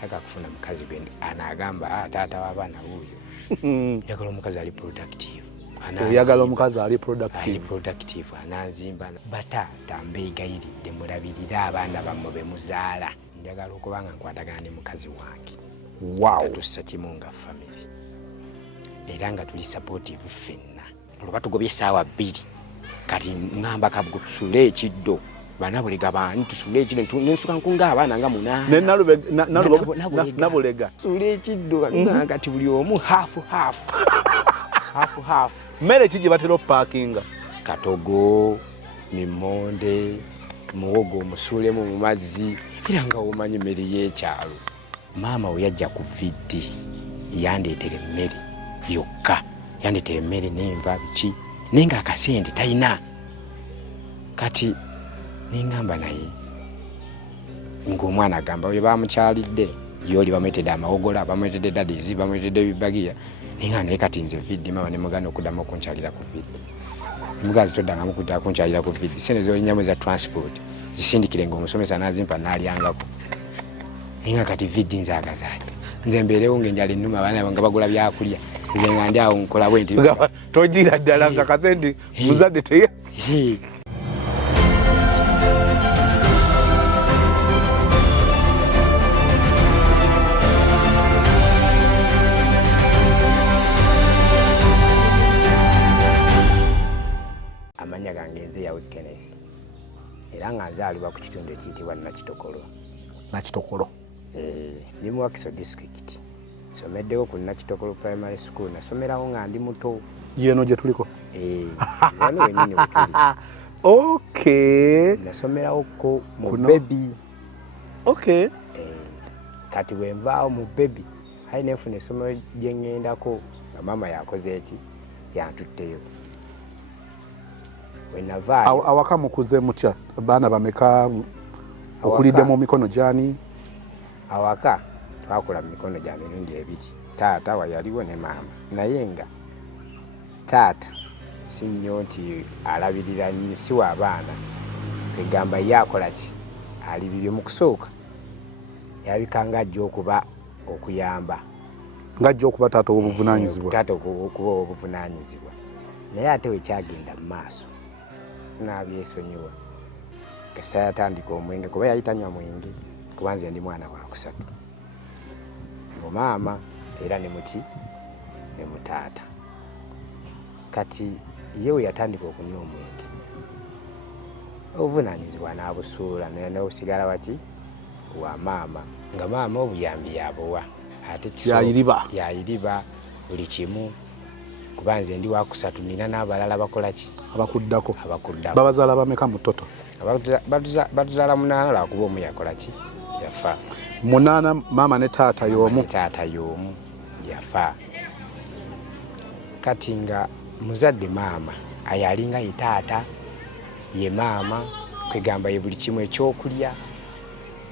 saka kufuna mukazi gwendo anagamba taata w'abaana wuuyo yagala omukazi ali productive yagala omukazi ali productive ananzimba bataata mbeegayiridde mulabirire abaana bammwe be muzaala njagala okubanga nkwatagana ne mukazi wange tussa kimu nga family era nga tuli supportive ffenna olwo tugobye essaawa 2 kati ngamba kabgo tusule ekiddo bana bulega bani tusule ekiddo nensuka nkunga abaana nga 8 nabulega tusule ekiddo kati buli omu half mmere kiji batero parkinga katogo mimonde muwogo omusulemu mu mazzi era nga omanyi mmere y'ekyalo maama we yajja ku vidi yandeetera emmere yokka yandeetera emmere n'enva biki naye nga akasente talina kati nengamba naye ng'omwana agamba we bamukyalidde yoli bamwetedde amawogola bamwetedde dadizi bamwetedde bibagiya ninga naye kati nze vidi mama ne muganda okuddamu okunkyalira ku vidi mugazi toddangamu kudda kunkyalira ku vidi sente z'olinyamu za transport zisindikire ng'omusomesa n'azimpa n'alyangako ninga kati vidi nze agazaati nze mbeerewo ng'enjala ennuma abaana nga bagula byakulya nze nga ndi awo nkola bwe nti togira ddala nga kasente muzadde teyasi amanya gange nze Yawe Kenneth era nga nzaalibwa ku kitundu ekiyitibwa Nakitokolo ndi mu Wakiso district someddewo ku Nakitokolo primary school nasomerawo nga ndi muto yeno gye tuliko wano wennyini wetuli okay nasomerawo ko mu baby okay kati wenvaawo mu baby ayi nefuna essomero gye ŋŋendako nga maama yakoze eki yantutteyo awaka mukuze mutya baana bameka okulidde mu mikono gyani awaka twakola mu mikono gya mirundi 2 taata wayaliwo ne maama naye nga taata si nnyo nti alabirira si wa abaana egamba yakola ki ali bibyo mu kusooka yabikanga ajja okuba okuyamba ngajja okuba taata obuvunaanyizibwa okuba obuvunaanyizibwa naye ate wekyagenda mu maaso nabyesonyiwa kasita yatandika omwenge kuba yayitanywa mwenge kuba nze ndi mwana wa kusatu mu maama era ne muki ne mutaata kati yewe yatandika okunywa omwenge obuvunaanyizibwa n'abusuula n'obusigala waki wa maama nga maama obuyambi yabuwa ate yayiriba buli kimu kuba nze ndi wa kusatu nina n'abalala bakola ki abakuddako babazaala bameka mu toto batuzaala 8 lwakuba omu yakola ki yafa 8 maama ne taata y'omu yafa kati nga muzadde maama ayalinga ye taata ye maama kwegamba ye buli kimu ekyokulya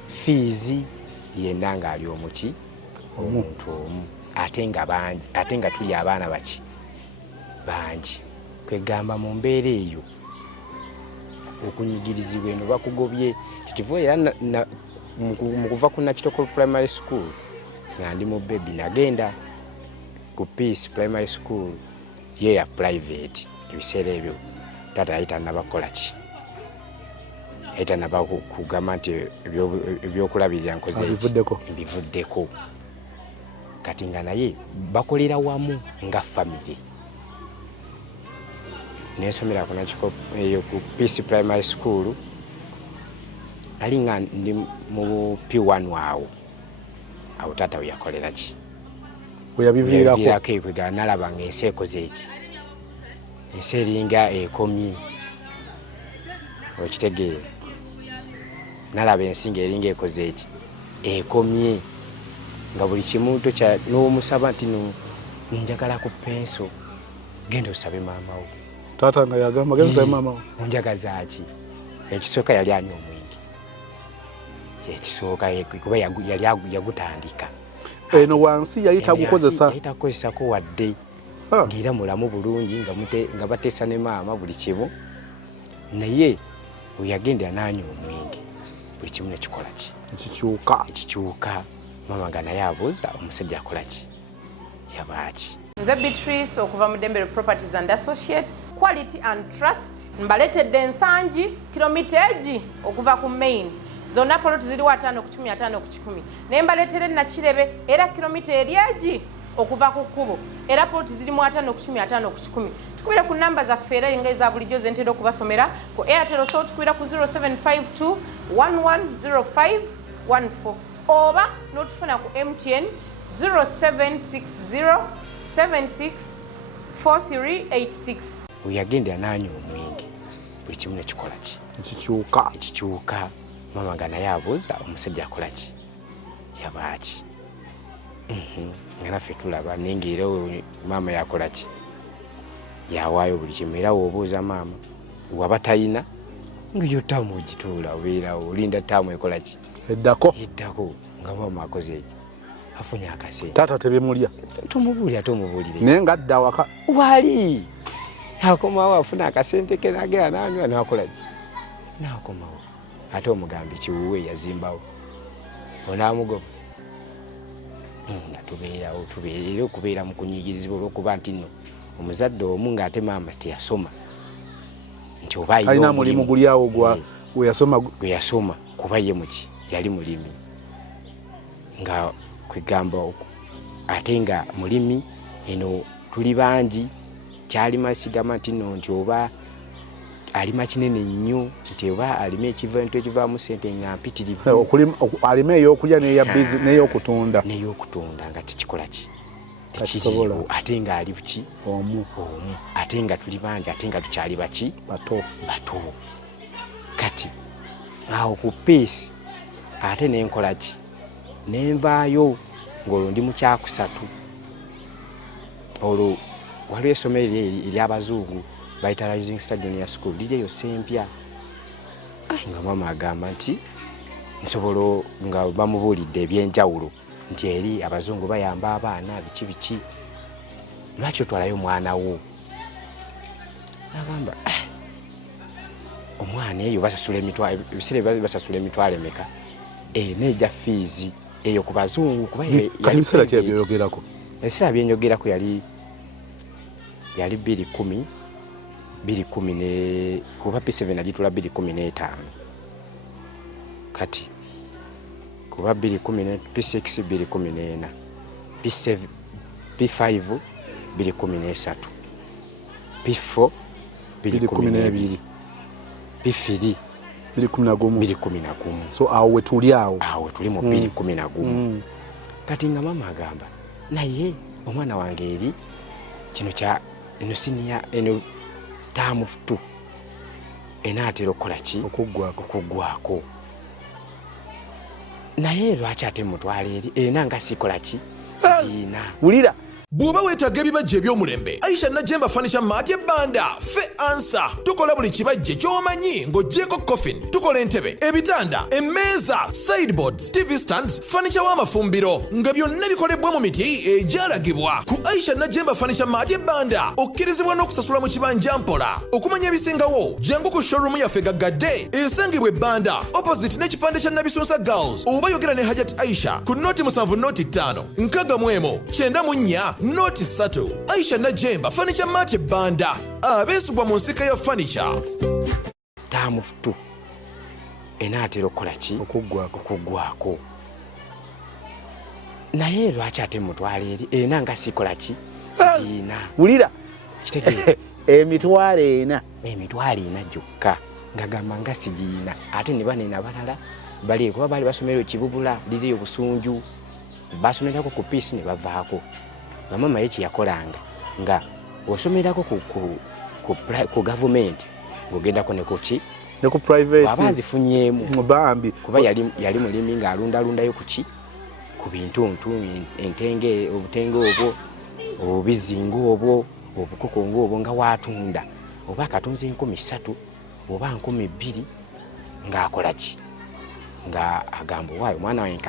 fiizi yenna ng'ali omuki omuntu omu ate nga tuli abaana baki bangi kwegamba mu mbeera eyo okunyigirizibwa eno bakugobye kitivo era mu kuva ku Nakitokolo primary school nga ndi mu baby nagenda ku Peace primary school ye ya private ebiseera ebyo taata yayita nabakola ki yayita nabakugamba nti ebyokulabirira nkoze bivuddeko kati nga naye bakolera wamu nga family nesomera ku Peace primary school ali nga ndi mu P1 awo taata we yakolera ki weyabiviirako ekwega nalaba ng'ensi ekoze eki ensi eringa ekomye okitegeera nalaba ensi nga eringa ekoze eki ekomye nga buli kimu n'omusaba nti njagala ku penso genda osabe maama wo taata nga yagamba genza maama wo onjagaza ki ekisooka yali anywa omwenge ekisooka kuba yali yagutandika eno wansi yayita kukozesako wadde ng'era mulamu bulungi nga bateesa ne maama buli kimu naye we yagendera n'anywa omwenge buli kimu nekikola ki ekikyuka Mama nga naye abuuza omusajja akola ki yabaaki. Nze Beatrice okuva mu Dembele Properties and Associates, Quality and Trust. Mbaletedde ensangi kilomita egi okuva ku main. Zonna poloti ziri 5 ku 10 5 ku 10. Ne mbaletere na Kirebe era kilomita eri okuva ku kkubo. Era poloti ziri 5 ku 10 5 ku 10. Tukubira ku namba za fera nga eza bulijjo zentera okubasomera ku Airtel so tukubira ku 0752 110514 oba notufuna ku MTN 0760 764386. Uyagenda ananya omwenge buli kimu nekikola ki ekikyuka. Mama nga naye abuuza omusajja akola ki yabaaki. Nga naffe tulaba nengeera maama yakola ki yawaayo buli kimu. Era woobuuza maama waba talina ngayo taamu ogituula obeerawo olinda taamu ekola ki eddako nga maama akoze eki afunye akasente. Taata tebimulya tomubuulire naye nga adda waka wali akomawo afuna akasente ke nagera nanywa nakola ki nakomawo ate omugambi kiwuwe yazimbawo onaamugoba nga tubeerawo era okubeera mu kunyigizibwa olwokuba nti nno omuzadde omu ng'ate maama teyasoma nti oba alina mulimu gulyawo gwe yasoma kuba ye muki yali mulimi nga kwegamba ate nga mulimi eno tuli bangi kyalima sigama nti nno nti oba alima kinene nnyo nti oba alima ekivantu ekivaamu sente nga mpitirivu alima ey'okulya n'ey'okutunda nga tikikola ki tekiriwo ate nga ali buki omu ate nga tuli bangi ate nga tukyali baki bato. Kati awo ku piisi ate nenkola ki nenvaayo ng'olwo ndi mu kyakusatu. Olwo waliwo essomero ery'abazungu bayita Rising Star Junior School liryeyo Sempya. Nga maama agamba nti nsobola nga bamubuulidde ebyenjawulo nti eri abazungu bayamba abaana biki lwaki otwalayo omwana wo. Agamba omwana eyo basasula emitwalo ebiseera basasula emitwalo emeka neja fees eyo ku bazungu kuba kati biseera ki ebyogerako ebiseera byenyogerako yali 210 ne kuba P7 agitula 215 kati kuba 210 P6 214 P7 P5 213 P4 212 P3 211. So awe tuli mu 211. Kati nga mama agamba naye omwana wange eri kino kya eno senior eno taamu 2 enaatera okukola ki okuggwako naye lwaki ate mutwala eri enanga sikola ki sikiina wulira. Bw'oba weetaaga ebibajje eby'omulembe, Aisha Najemba Furniture Mart Banda fe ansa. Tukola buli kibajje ky'omanyi ng'oggyeko coffin, tukola entebe, ebitanda, emmeeza, sideboards, TV stands, furniture w'amafumbiro nga byonna bikolebwa mu miti egyalagibwa. Ku Aisha Najemba Furniture Mart Banda okkirizibwa n'okusasula mu kibanja mpola. Okumanya ebisingawo, jangu ku showroom yaffe gaggadde esangibwa Banda opposite n'ekipande kya Nabisunsa Girls. Oba yogera ne Hajat Aisha ku noti 7 noti 5 nkaga mwemo 94 noti 3. Aisha Najemba Furniture Mart Banda abeesibwa mu nsika ya furniture. Taamu 2 enaatera okukola ki okuggwako naye lwaki ate mutwala eri enanga sikola ki sikiina wulira kitegeera emitwalo 4 gyokka ngagamba nga sigiina ate ne banena balala bali kuba bali basomero Kibubula liri obusunju basomerako ku piisi ne bavaako. Nga mama ye kiyakolanga nga osomerako ku government ng'ogendako ne ku private abazifunyeemu bambi kuba yali mulimi ng'alundalundayo ku bintu entenge obutenge obwo obubizinga obwo obukoko ng'obwo nga waatunda oba akatunze 3,000 oba 2,000 ng'akola ki nga agamba waayo mwana wange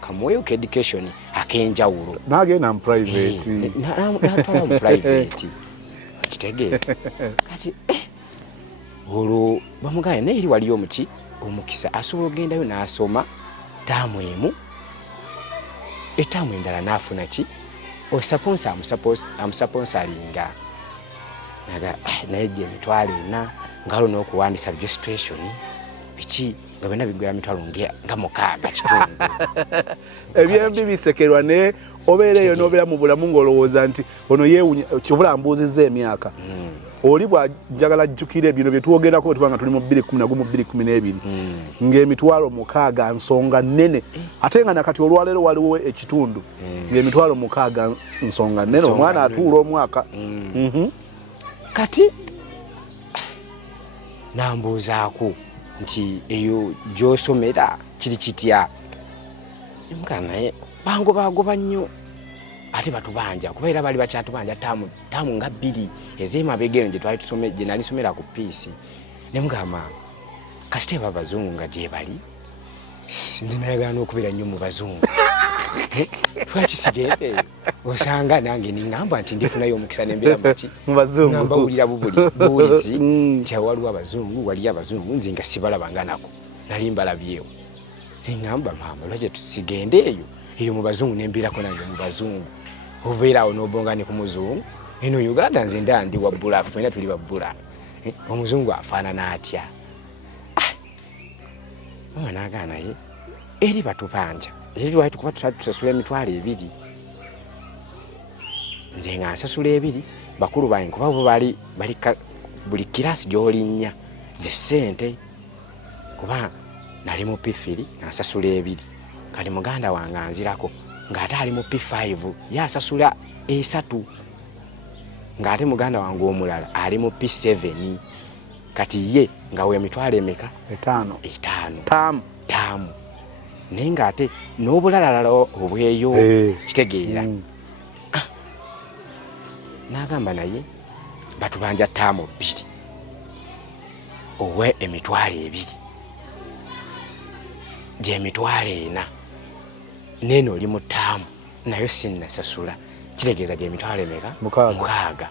kamuweyo ka education ak'enjawulo n'agenda mu private n'atwala mu private kitegeera kati olwo bamugaya naye eri waliyo omukisa asobola ogendayo n'asoma taamu emu etamu endala nafuna ki osponsa amusponsalinga naye gye emitwalo 4 ngalo n'okuwandisa registration biki nga bena bigwera mitwalo nga 6 kitundu ebyembi bisekerwa ne obeereyo n'obeera mu bulamu ng'olowooza nti ono yeewunya kibula mbuuzizza emyaka oli bw'ajagala jjukira bino bye twogerako tubanga tuli mu 2012 ng'emitwalo 6 nsonga nnene ate nga nakati olwaleero waliwo ekitundu ng'emitwalo 6 nsonga nnene omwana atuula omwaka kati nambuuzaako nti eyo gy'osomera kiri kitya emukaa naye bangobagoba nnyo ate batubanja kuba era bali bakyatubanja taamu nga 2 ez'emabega gye nali somera ku piisi ne mugamba kasita abazungu nga gye bali nze nayagala n'okubeera nnyo mu bazungu lwaki sigende osanga nange ningamba nti ndifunayo omukisa nembeera maki ngamba wulira buwulizi nti waliwo abazungu waliyo abazungu nze nga sibalabanga nako nali mbalabyewo engamba maama lwaki tusigende eyo mu bazungu nembeerako nange mu bazungu obeeraawo n'obonga ne ku muzungu eno Uganda nze ndi wabbula fena tuli wabbula omuzungu afaanana atya omwana agaana ye eri batubanja eri lwali tukuba tusasula emitwalo 2 nze nga nsasula 2 bakulu bange kuba bo bali buli kirasi gy'olinnya ze ssente kuba nali mu P3 nga nsasula 2 kali muganda wange anzirako ng'ate ali mu P5 yasasula 3 ng'ate muganda wange omulala ali mu P7 kati ye nga we emitwalo emeka 5 taamu naye ng'ate n'obulalala obweyo kitegeera n'agamba naye batubanja taamu 2 owe emitwalo 2 gy'emitwalo 4 neno oli mu taamu nayo sinnasasula kitegeeza gy'emitwalo emeka 6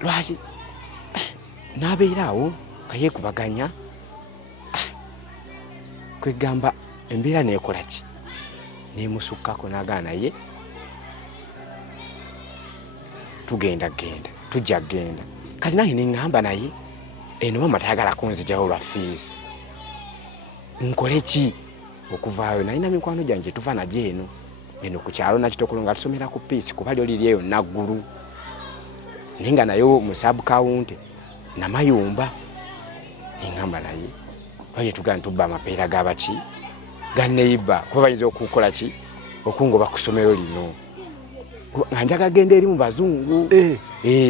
lwaki n'abeeraawo kayeekubaganya kwegamba embeera neekola ki neemusukkako n'agaana ye tujja genda kati nange neŋŋamba naye eno mama tayagala kunzigyawo lwa fees nkole ki okuvaayo nalina mikwano gyange tuva nagyo eno ku kyalo nakitokolo nga tusomera ku piisi kuba lyo liri eyo naggulu naye nga nayo mu sabukawunti namayumba neŋŋamba naye baye tugana tubba amapeera g'abaki ganneyiba kuba bayinza okukola ki okungoba ku ssomero lino nga njaga genda eri mu bazungu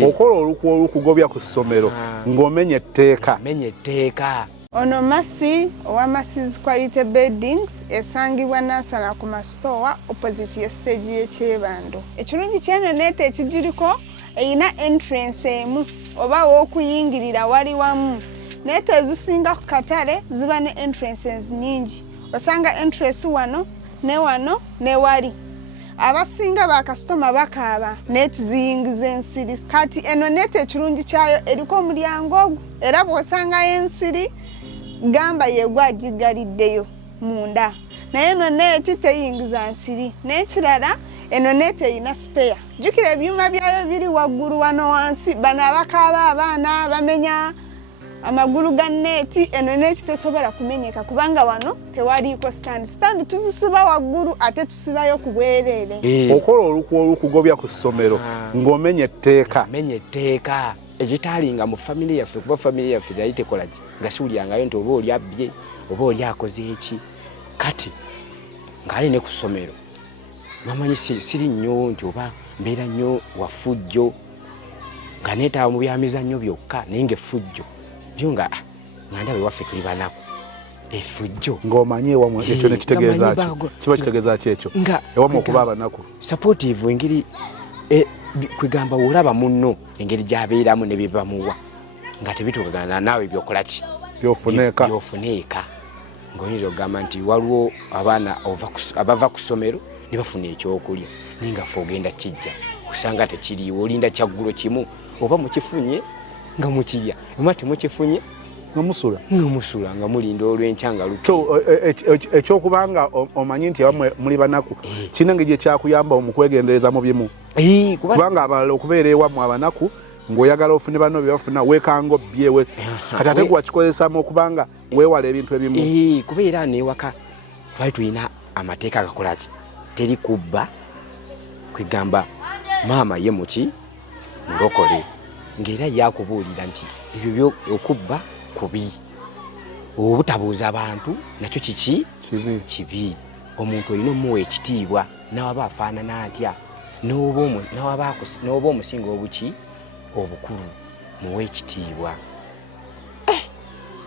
okola olukugobya ku ssomero ng'omenya etteeka ono Masi owa Masi's Quality Beddings esangibwa Nansana ku masitowa opposite ye stage y'Ekyebando. Ekirungi ky'enneeta ekigiriko eyina entrance emu oba w'okuyingirira wali wamu. Neeta ezisinga ku katale ziba ne entrances nyingi. Osanga entrance wano ne wali. Abasinga bakasitoma bakaaba neeti ziyingiza ensiri. Kati eno neeta ekirungi kyayo eriko omulyango ogwo era bw'osangayo ensiri gamba yegwagigaliddeyo munda naye eno neeti teyingiza nsiri n'ekirala eno neeti eyina spare jjukira ebyuma byayo biri waggulu wano wansi bano abakaaba abaana bamenya amagulu ga neeti eno neeti tesobola kumenyeka kubanga wano tewaliiko stand tuzisiba waggulu ate tusibayo ku bwereere okola olukugobya ku ssomero ng'omenya etteeka egitaalinga mu family yaffe kuba family yaffe yali tekola ki nga siwulyangayo nti oba oli abbye oba oli akoze eki kati ng'ali ne ku ssomero bamanyi siri nnyo nti oba mbeera nnyo wafujjo nga neetaba mu byamizannyo byokka naye ng'effujjo byo nga ndaba ewaffe tuli banaku effujjo ng'omanyi ewamu ekyo ne kitegeeza ki kiba kitegeeza ki ekyo ewamu okuba abanaku supportive engeri kwegamba olaba munno engeri gy'abeeramu ne bibamuwa nga tebituukagana naawe byokola ki byofuneeka ng'oyinza okugamba nti waliwo abaana abava ku ssomero ne bafuna ekyokulya naye nga ffe ogenda kijja osanga tekiriiwo olinda kyaggulo kimu oba mukifunye nga mukirya oba temukifunye ngamusula nga mulinda olw'enkyanga ekyokubanga omanyi nti abamwe muli banaku kinange gye kyakuyamba omukwegendereza mu bimu kubanga abalala okubeera ewammwe abanaku ng'oyagala ofune bano bye bafuna weekanga obbyewe kati ate gwakikozesaamu okubanga weewala ebintu ebimu kubeera n'ewaka twali tulina amateeka agakolaki teri kubba kwegamba maama ye muki mulokole ng'era yakubuulira nti ebyo okubba kubi obutabuuza abantu nakyo kibi omuntu olina omuwa ekitiibwa nawaba afaanana atya n'oba omusinga obuki obukulu muwe ekitiibwa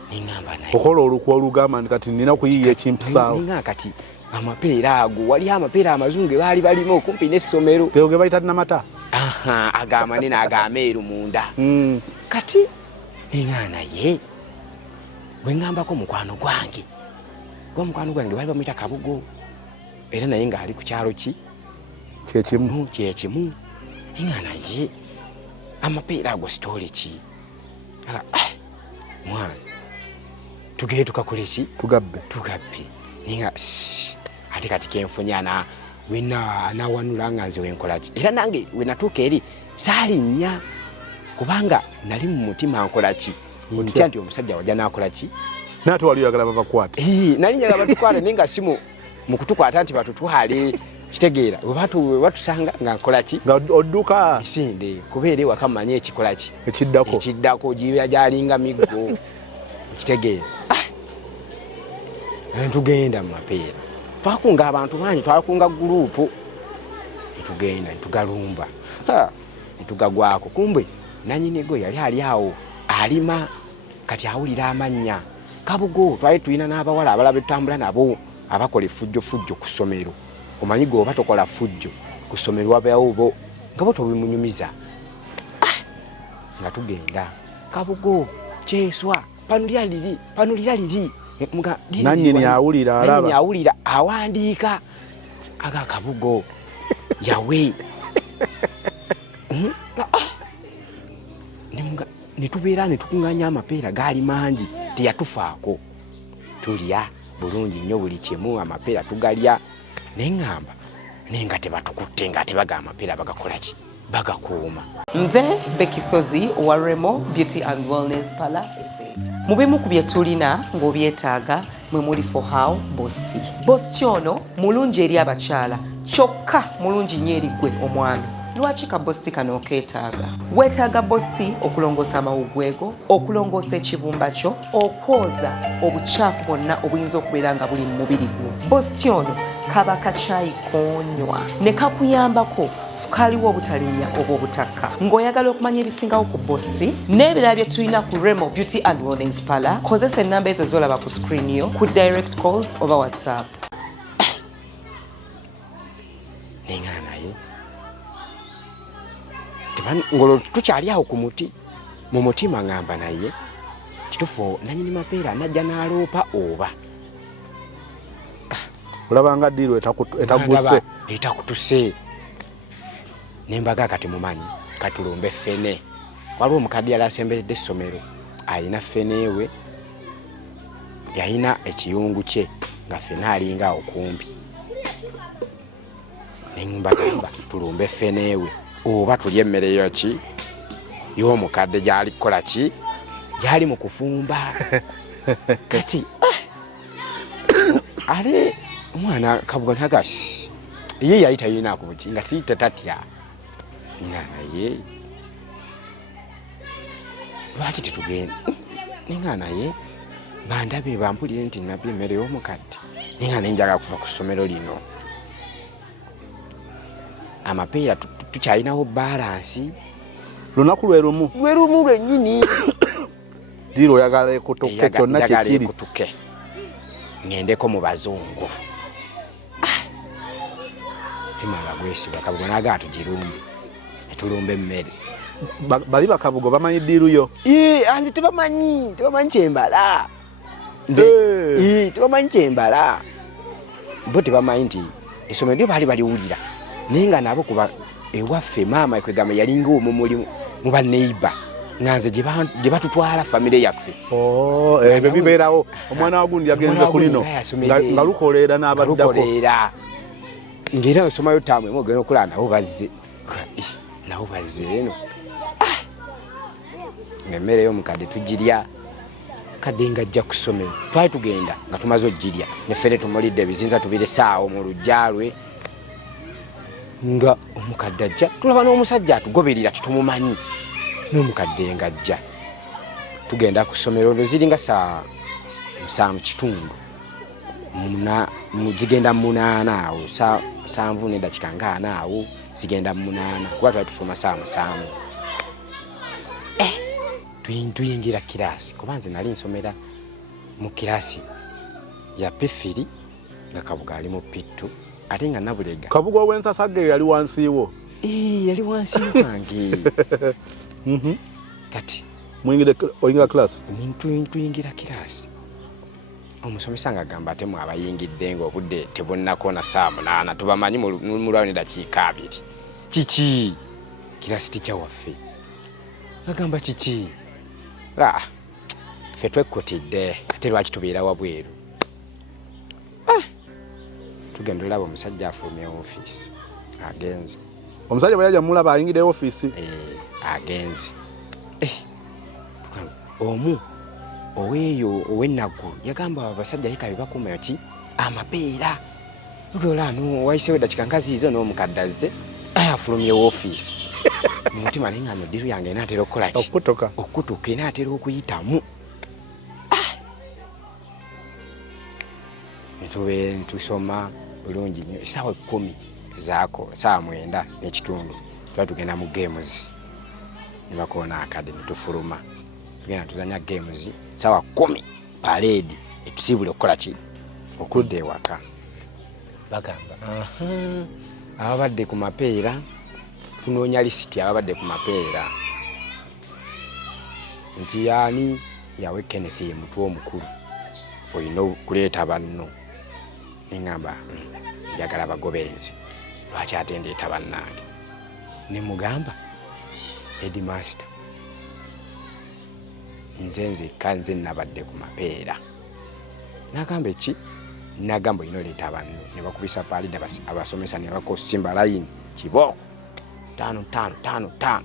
ningamba naye okola olukwa olugamba nti kati nina kuyiiya ekimpisaawo ninga kati amapeera ago wali amapeera amazungu ge baali balimu okumpi n'essomero teo ge bayita namata agamanene agameeru munda kati ninga naye bwengambako mukwano gwange bali bamuyita Kabugo era naye ng'ali ku kyalo kyekimu ninga naye amapeera ago sitole ki mwana tugeye tukakole ki tugabbe ninga ate kati kenfunya anawanula nga nze wenkola ki era nange wenatuuka eri saalinnya kubanga nali mu mutima nkola ki ntya nti omusajja wajja nakola ki naate wali oyagala babakwate nali njagala batukwate naye nga si mu kutukwata nti batutwale kitegeera webatusanga nga nkola ki nga odduka misinde kubeera ewaka mumanye ekikola ki ekiddako gyalinga miggo kitegeera netugenda mu mapeera twakunga abantu bangi twakunga gurupu netugenda netugalumba netugagwako kumbe nanyinigo yali ali awo alima kati awulira amannya Kabugo twali tulina n'abawala abalaba etambula nabo abakola effujjo ku ssomero omanyi gwe oba tokola ffujjo ku ssomero wabawo bo nga bo tobimunyumiza nga tugenda Kabugo kyeswa panulira liri nanyini awulira awandiika aga Kabugo Yawe netubeera netukunganya amapeera gaali mangi teyatufaako tulya bulungi nnyo buli kimu amapeera tugalya neŋŋamba naye nga tebatukutte nga tebaga amapeera bagakola ki bagakuuma. Nze Bekisozi owa Remo Beauty and Wellness Parlour. Mu bimu ku bye tulina ng'obyetaaga mwe muli for how Bosti. Bosti ono mulungi eri abakyala kyokka mulungi nnyo eri ggwe omwami. Lwaki ka Bosti kano okeetaaga? Weetaaga Bosti okulongoosa amawugwego, okulongoosa ekibumba kyo, okwoza obukyafu bwonna obuyinza okubeera nga buli mu mubiri gwo. Bosti ono kaba kacaayi koonywa ne kakuyambako sukaali wo obutalinya oba obutakka. Ng'oyagala okumanya ebisingawo ku Bosti n'ebirala bye tulina ku Remo Beauty and Wellness Parlour, kozesa ennamba ezo z'olaba ku screen yo ku direct calls oba WhatsApp. Ngolo tukyali awo ku muti mu mutima ngamba naye kitufu nanyini mapeera najja n'aloopa oba olabanga ddiiro etakutuse nembaga kati mumanyi katulumbe ffene waliwo omukadde yali asemberedde essomero alina ffeneewe yalina ekiyungu kye nga ffene alinga okumpi nembagamba tulumbe ffeneewe oba tulya emmere yoki y'omukadde gyali kukola ki gyali mu kufumba kati ale omwana Kabugo nagasi ye yali talina kubuki nga tatya nga naye lwaki tetugenda ninga naye bandabe bampulire nti nabye emmere y'omukadde ninga nenjaga kuva ku ssomero lino amapeera tukyalinawo balansi lunaku lwe lumu lwennyini ddiiro oyagala ekutuke kyonna kyekiri ŋŋendeko mu bazungu timala gwesiba Kabugo nagaa tugirumbe netulumba emmere bali bakabugo bamanyi ddiiru yo anze tebamanyi kyembala nze tebamanyi kyembala bo tebamanyi nti essomero lyo baali baliwulira naye nga nabo kuba ewaffe maama ekwegamba yalinga omwo muli mu baneiba nganze gye batutwala famire yaffe ebyo bibeerawo omwana wagundi yagenze ku lino nga lukolera n'abaddako ng'era osomayo taamu emu ogenda okulaba nabo bazze eno ng'emmere y'omukadde tugirya kadde nga ajja ku ssomero twali tugenda nga tumaze ogirya ne ffere tumulidde ebizinza tubiresaawo mu luggya lwe nga omukadde ajja tulaba n'omusajja atugoberera tetumumanyi n'omukadde nga ajja tugenda ku ssomero ndo ziringa saa 7:30 zigenda mu 8 awo saa 7 n'eddakiika nga 4 awo zigenda mu 8 kuba twali tufuma saa 7 tuyingira kirasi kuba nze nali nsomera mu kirasi ya P3 nga Kabuga ali mu P2 ate nga Nabulega Kabuga w'ensasage yali wansiiwo yali wansiiwo kange kati oyingira class tuyingira kirasi omusomesa nga agamba ate mwe abayingidde ng'obudde tebunnakona saa 8 tubamanyi mulwawo n'eddakiika 2 kiki kirasi tica waffe agamba kiki ffe twekkutidde ate lwaki tubeera wabweru tugenda olaba omusajja afulumya ofiisi agenze omusajja bwe yajja mulaba ayingidde ofiisi agenze omu oweeyo ow'ennaggulu yagamba abasajja yeka bebakuuma ki amapeera ogolano wayisewo eddakiika nkaziizo n'omukadde azze afulumye ofiisi mumutima naye nga nodiru yange enaatera okukola ki okutuka enaatera okuyitamu netusoma bulungi nnyo essaawa 10 zaako saa 9:30 tuba tugenda mu games ne bakoona akade ne tufuluma tugenda tuzanya games saa 10 parade etusiibule okukola ki okudda ewaka bagamba ababadde ku mapeera tunoonya lisiti ababadde ku mapeera nti yaani Yawe Kenneth ye mutwe omukulu olina okuleeta banno neŋŋamba njagala bagobenze lwaki ate ndeeta bannange ne mugamba headmaster nze nzekka nze nabadde ku mapeera nagamba eki nagamba olina oleeta banno ne bakubisa paalida abasomesa ne bakosimba layini kibooko 5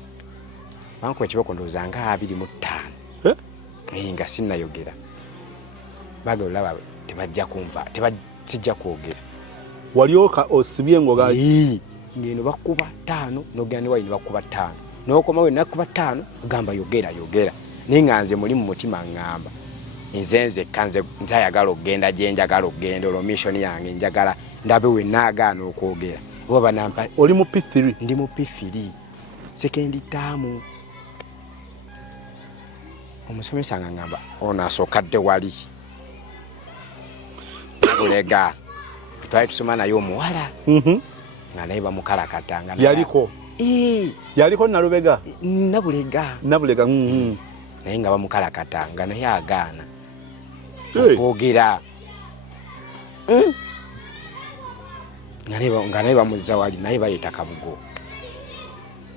bankuba ekiboko ndowooza nga 25 nga sinnayogera baga olaba tebajja kumva sijja kwogera walioka osibye ngoga ngeno bakuba 5 nogenda ne wayini bakuba 5 n'okoma we nakuba 5 gamba yogera naye nga nze muli mu mutima ngamba nze kanze nzayagala okugenda gye njagala okugenda olwo mission yange njagala ndabe we naagaana okwogera oba banampa oli mu P3 ndi mu P3 sekendi taamu omusomesa nga ngamba ono asookadde wali olega twali tusoma naye omuwala nga naye bamukalakata nga yaliko Nalubega Nabulega naye nga bamukalakata nga naye agaana okwogera nga naye bamuzza wali naye baleeta Kabugo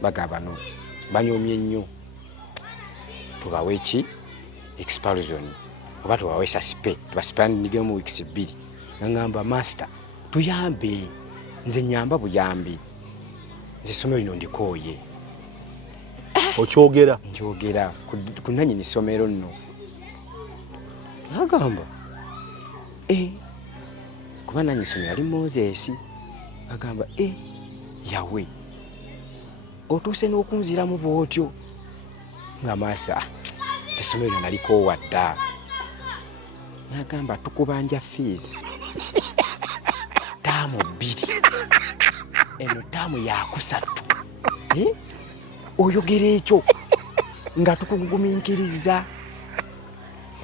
bagamba no banyoomye nnyo tubawe ki expulsion oba tubawe suspect tubasipandike mu weeks 2 ngamba master tuyambe nze nyamba buyambi nze somero lino ndikooye okyogera njogera kunanye ni somero nno agamba kuba nanye somero ali Moses agamba Yawe otuuse n'okunziramu bwotyo nga masa sesomero naliko wadda nagamba tukubanja fees taamu 2 eno taamu yakusatu oyogera ekyo nga tukugumiikiriza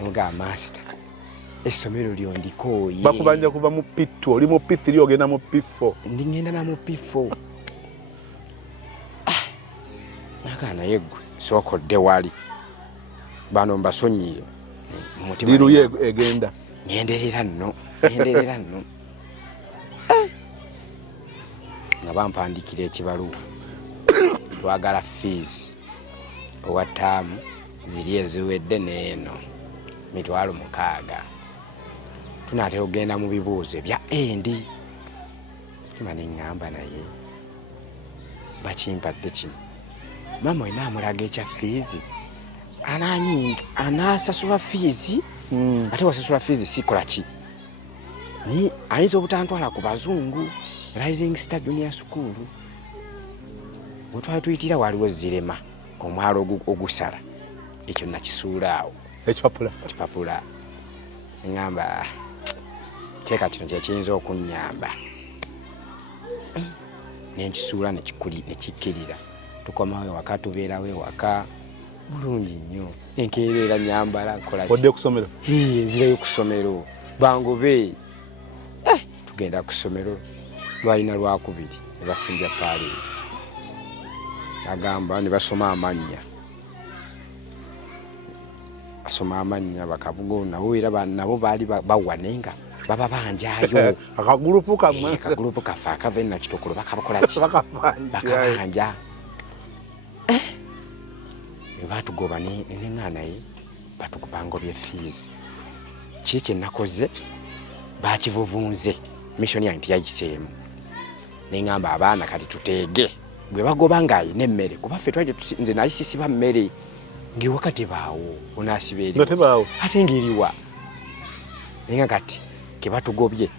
nga master essomero lyo ndikooye bakubanja kuva mu P2 oli mu P3 ogenda mu P4 ndingenda na mu P4 nagana yegwe sookodde wali bano mbasonyiye diru ye egenda nyenderera nno nga bampandikira ekibaluwa twagala fees owa ttaamu ziri eziwedde n'eno 6,000 tunaatera okugenda mu bibuuzo ebya endi kimani ŋŋamba naye bakimpadde kino mama we naamulaga ekya fiizi anaasasula fiizi ate wasasula fiizi sikola ki ni ayinza obutantwala ku bazungu Rising Star Junior School bwe twali tuyitira waliwo zirema omwalo ogusala ekyo nakisuula awo ekipapula ŋŋamba teeka kino kyekiyinza okunnyamba nenkisuula nekikkirira tukomawo ewaka tubeerawo ewaka bulungi nnyo enkeerera nyambala nkolodde ku ssomero nzirayo ku ssomero bangobe tugenda ku ssomero lwalina lwakubiri ne basimbya paaleeri agamba ne basoma amannya bakabugo nabo era nabo baali bawa nenga baba banjayo akagulupu kafe akava nakitokolo bakabakola ki bakabanja batugoba neŋŋaana ye batugubangobye fees kiki nakoze bakivuvunze mission yange tiyayiseemu neŋŋamba abaana kati tuteege gwe bagoba ng'ayina emmere kuba ffe twali nze nali sisiba mmere ng'ewaka tebaawo onaasibeereo ate ng'eriwa naye nga kati ke batugobye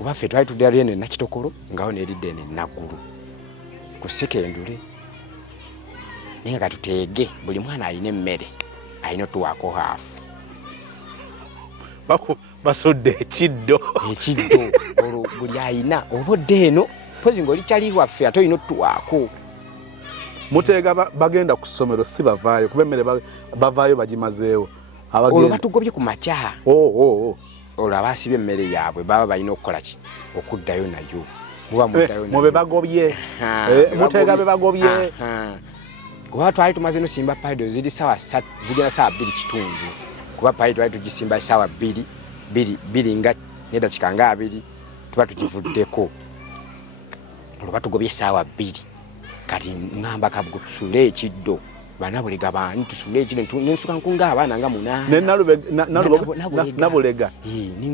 oba ffe twali tuddali eno nakitokolo ngawo neeridde eno enaggulu ku sekendule naye nga katuteege buli mwana alina emmere alina otuwaako haafu basudde ekiddo olwo buli alina obodde eno pozi ng'oli kyali waffe ate olina otuwaako muteega bagenda ku ssomero si bavaayo kuba emmere bavaayo bagimazeewo olwo batugobye ku makya olwo abaasibye emmere yaabwe baba balina okukola ki okuddayo nayo mube bagobye muteega be bagobye kuba twali tumaze nosimba paido zigenda saawa 2:30 kuba paido twali tugisimba saawa 2 nga n'eddakiika nga 2 tuba tugivuddeko olwo batugobye saawa 2 kati ŋŋamba kabugo tusule ekiddo banabulega bani tusule ekiddo nensuka nkunga abaana nga 8 nabulega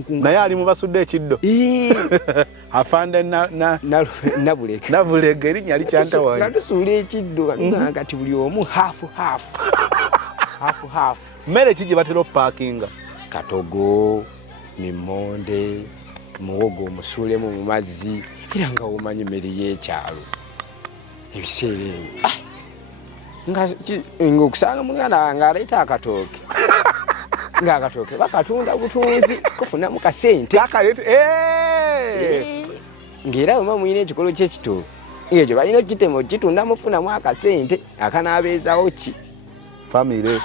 naye ali mu basudde ekiddo afande nabulega erinnya likyantawanyi tusule ekiddo kati buli omu haafu mmere ki gye batera opaakinga katogo mimonde muwogo omusuulemu mu mazzi era nga womanyi emmere y'ekyalo ebiseera ebyo ngaokusanga muganda wange aleeta akatooke ng'akatooke bakatunda butunzi kufunamu kasente ng'era wema muyina ekikolo ky'ekitooke ng'ekyo balina okitema okitunda mufunamu akasente akanaabeezawo ki famire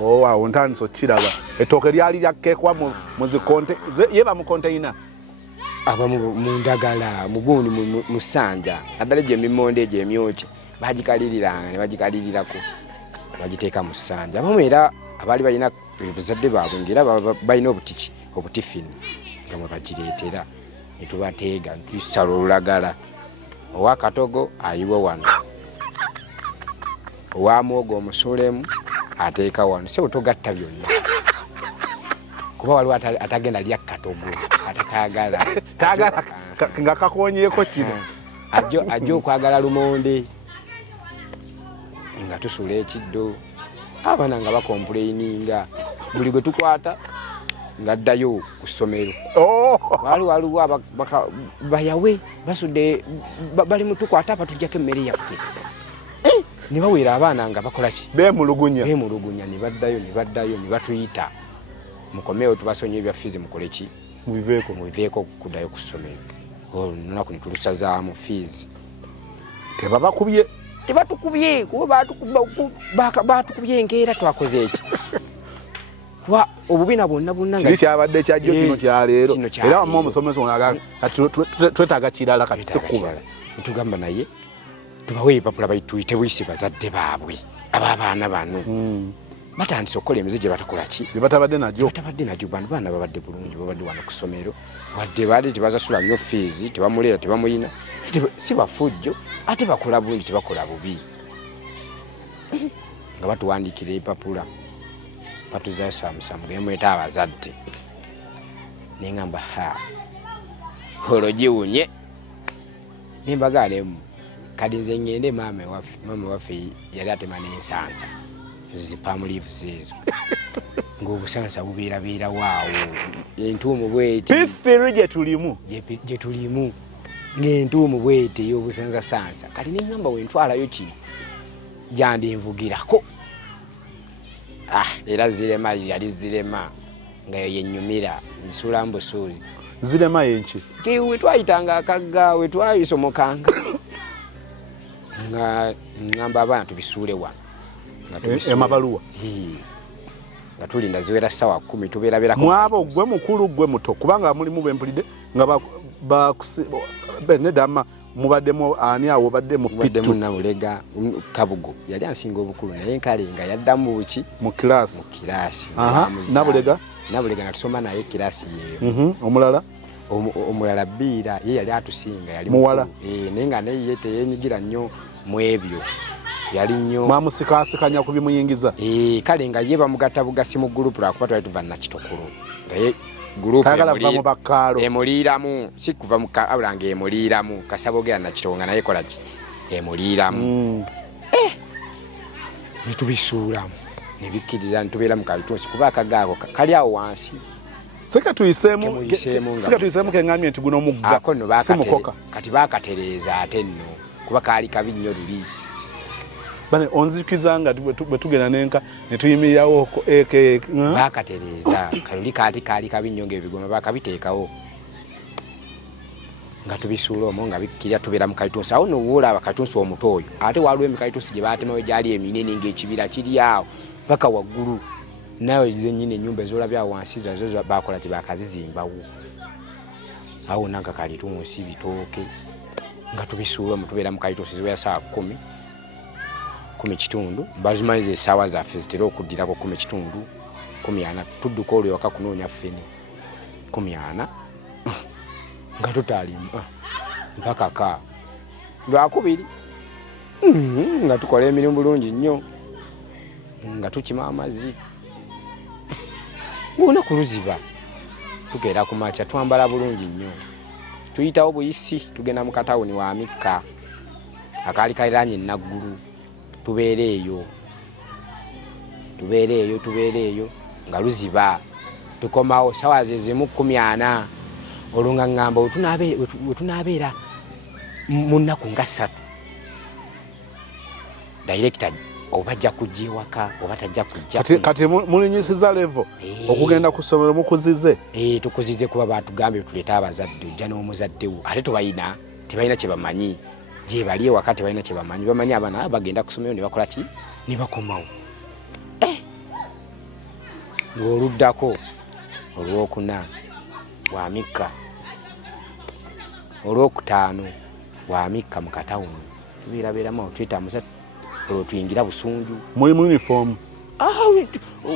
awo ntandisa okiraba ettooke lyali lyakkeekwa mu zikonte yeba mu konteyina aba mu ndagala mugundi mu ssanja naddala egyo emimonde egyo emyokye bagikaliriranga ne bagikalirirako bagiteeka mu ssanja abamu era abaali balina bazadde baabwe ng'era balina obutifini nga mwe bagireetera ne tubateega tusala olulagala owa katogo ayiwa wano owa mwogo omusulemu ateeka wano se butogatta byonna kuba waliwo atagenda lya katogo atakayagala nga kakonyeeko kino ajja okwagala lumonde nga tusula ekiddo abaana nga bakompuleininga buli gwe tukwata ng'addayo ku ssomero waliwo bayawe basudde bali mutukwata batujjako emmere yaffe ne bawera abaana nga bakola ki beemulugunya ne baddayo ne batuyita mukomewo tubasonye ebya fizi mukole ki mubiveeko kuddayo ku ssomero olunaku ne tulusazaamu fizi tebatukubye kuba batukubye enkeera twakoze eki obubina bonna kiri kyabadde kyajjo kino kyaleero era wamma omusomesa twetaaga kirala kati sikuba netugamba naye tubawe ebipapula bayituyite buyise bazadde baabwe ab'abaana bano batandise okukola emize gye batakola ki gye batabadde najjo bano baana babadde bulungi babadde wano ku ssomero wadde baali tebasasula nnyo fiizi tebamuleera tebamuyina si bafujjo ate bakola bulungi tebakola bubi nga batuwandiikira epapula batuzasamusamu gemweta abazadde neŋŋamba olwo giwunye nembagaalemu kadi nze ŋŋende maama waffe yali atema n'ensansa ezo zipamuliivuzi ezo ng'obusansa bubeerabeerawaawo entuumu bweti pifiru gye tulimu ng'entuumu bweti ey'obusansasansa kati neŋŋamba wentwalayo kino gyandinvugirako era zirema yali zirema nga yennyumira nsula mbusuuzi zirema yenki wetwayitanga akagga wetwayisomokanga nga ŋŋamba abaana tubisuule wano emabaluwa nga tulinda ziwera ssaawa 10 tubeerabeerako mwabo gwe mukulu gwe muto kubanga mulimu bempulidde nga nedama mubaddemu ani awo baddemu pitu Nabulega Kabugo yali ansinga obukulu naye nkale nga yaddamu buki mu kilaasi Nabulega nga tusoma naye kilaasi yeemu omulala Bbiira ye yali atusinga yali muwala naye nga naye teyeenyigira nnyo mu ebyo yali nnyo mwamusikasikanya ku bimuyingiza kale nga ye bamugatta bugasi mu gurupu lwakuba twali tuva nakitokolo nga ye emuliiramu si kuva mu abulanga emuliiramu kasabogera nakitoko nga naye kola ki emuliiramu netubisuulamu nebikkirira nitubeera mu kalitunsi kuba akagaako kali awo wansi sika tuyiseemu keŋŋambye nti guno omugga simukoka kati baakatereeza ate nno kuba kaali kabi nnyo luli bane onzikiza nga bwe tugenda nenka ne tuyimirirawo baakatereeza kaluli kaali kabi nnyo ng'ebigoma baakabiteekawo nga tubisuula omwo nga bikkirira tubeera mu kalitunsi awo nowoolaba kalitunsi omuto oyo ate waliwo emikalitunsi gye baatemawo gyali eminene ng'ekibira kiri awo paka waggulu nawe zennyini ennyumba ezolabyawo wansi zazo bakola tibakazizimbawo awo nanka kalitunsi bitooke nga tubisuula omwo tubeera mu kalitunsi ziwera ssaawa 10 kitundu bazimanyiza essaawa zaffe zitera okuddirako 10 kitundu 40 tudduka olwo ewaka kunoonya ffene 40 nga tutalimu mpaka lwakubiri nga tukola emirimu bulungi nnyo nga tukima amazzi olunaku luziba tukeera ku makya twambala bulungi nnyo tuyitawo buyisi tugenda mu katawuni wa Mikka akaali kaliraanye Naggulu tubeera eyo nga luziba tukomawo ssaawa zezimu 40 olwo nga ŋŋamba wetunaabeera mu nnaku nga 3 dayirekita oba ajja kujja ewaka oba tajja kujja kati mulinyisiza levo okugenda ku ssomero mukuzize tukuzize kuba batugambye tuleete abazadde ojja n'omuzadde wo ate tebalina kye bamanyi gye bali ewaka tebalina kye bamanyi abaana bagenda ku ssomero ne bakola ki ne bakomawo ng'oluddako olwokuna wa Mikka olwokutaano wa Mikka mu katawuni tubeerabeeramu tuyita musatu olwo tuyingira busunju muli mu uniform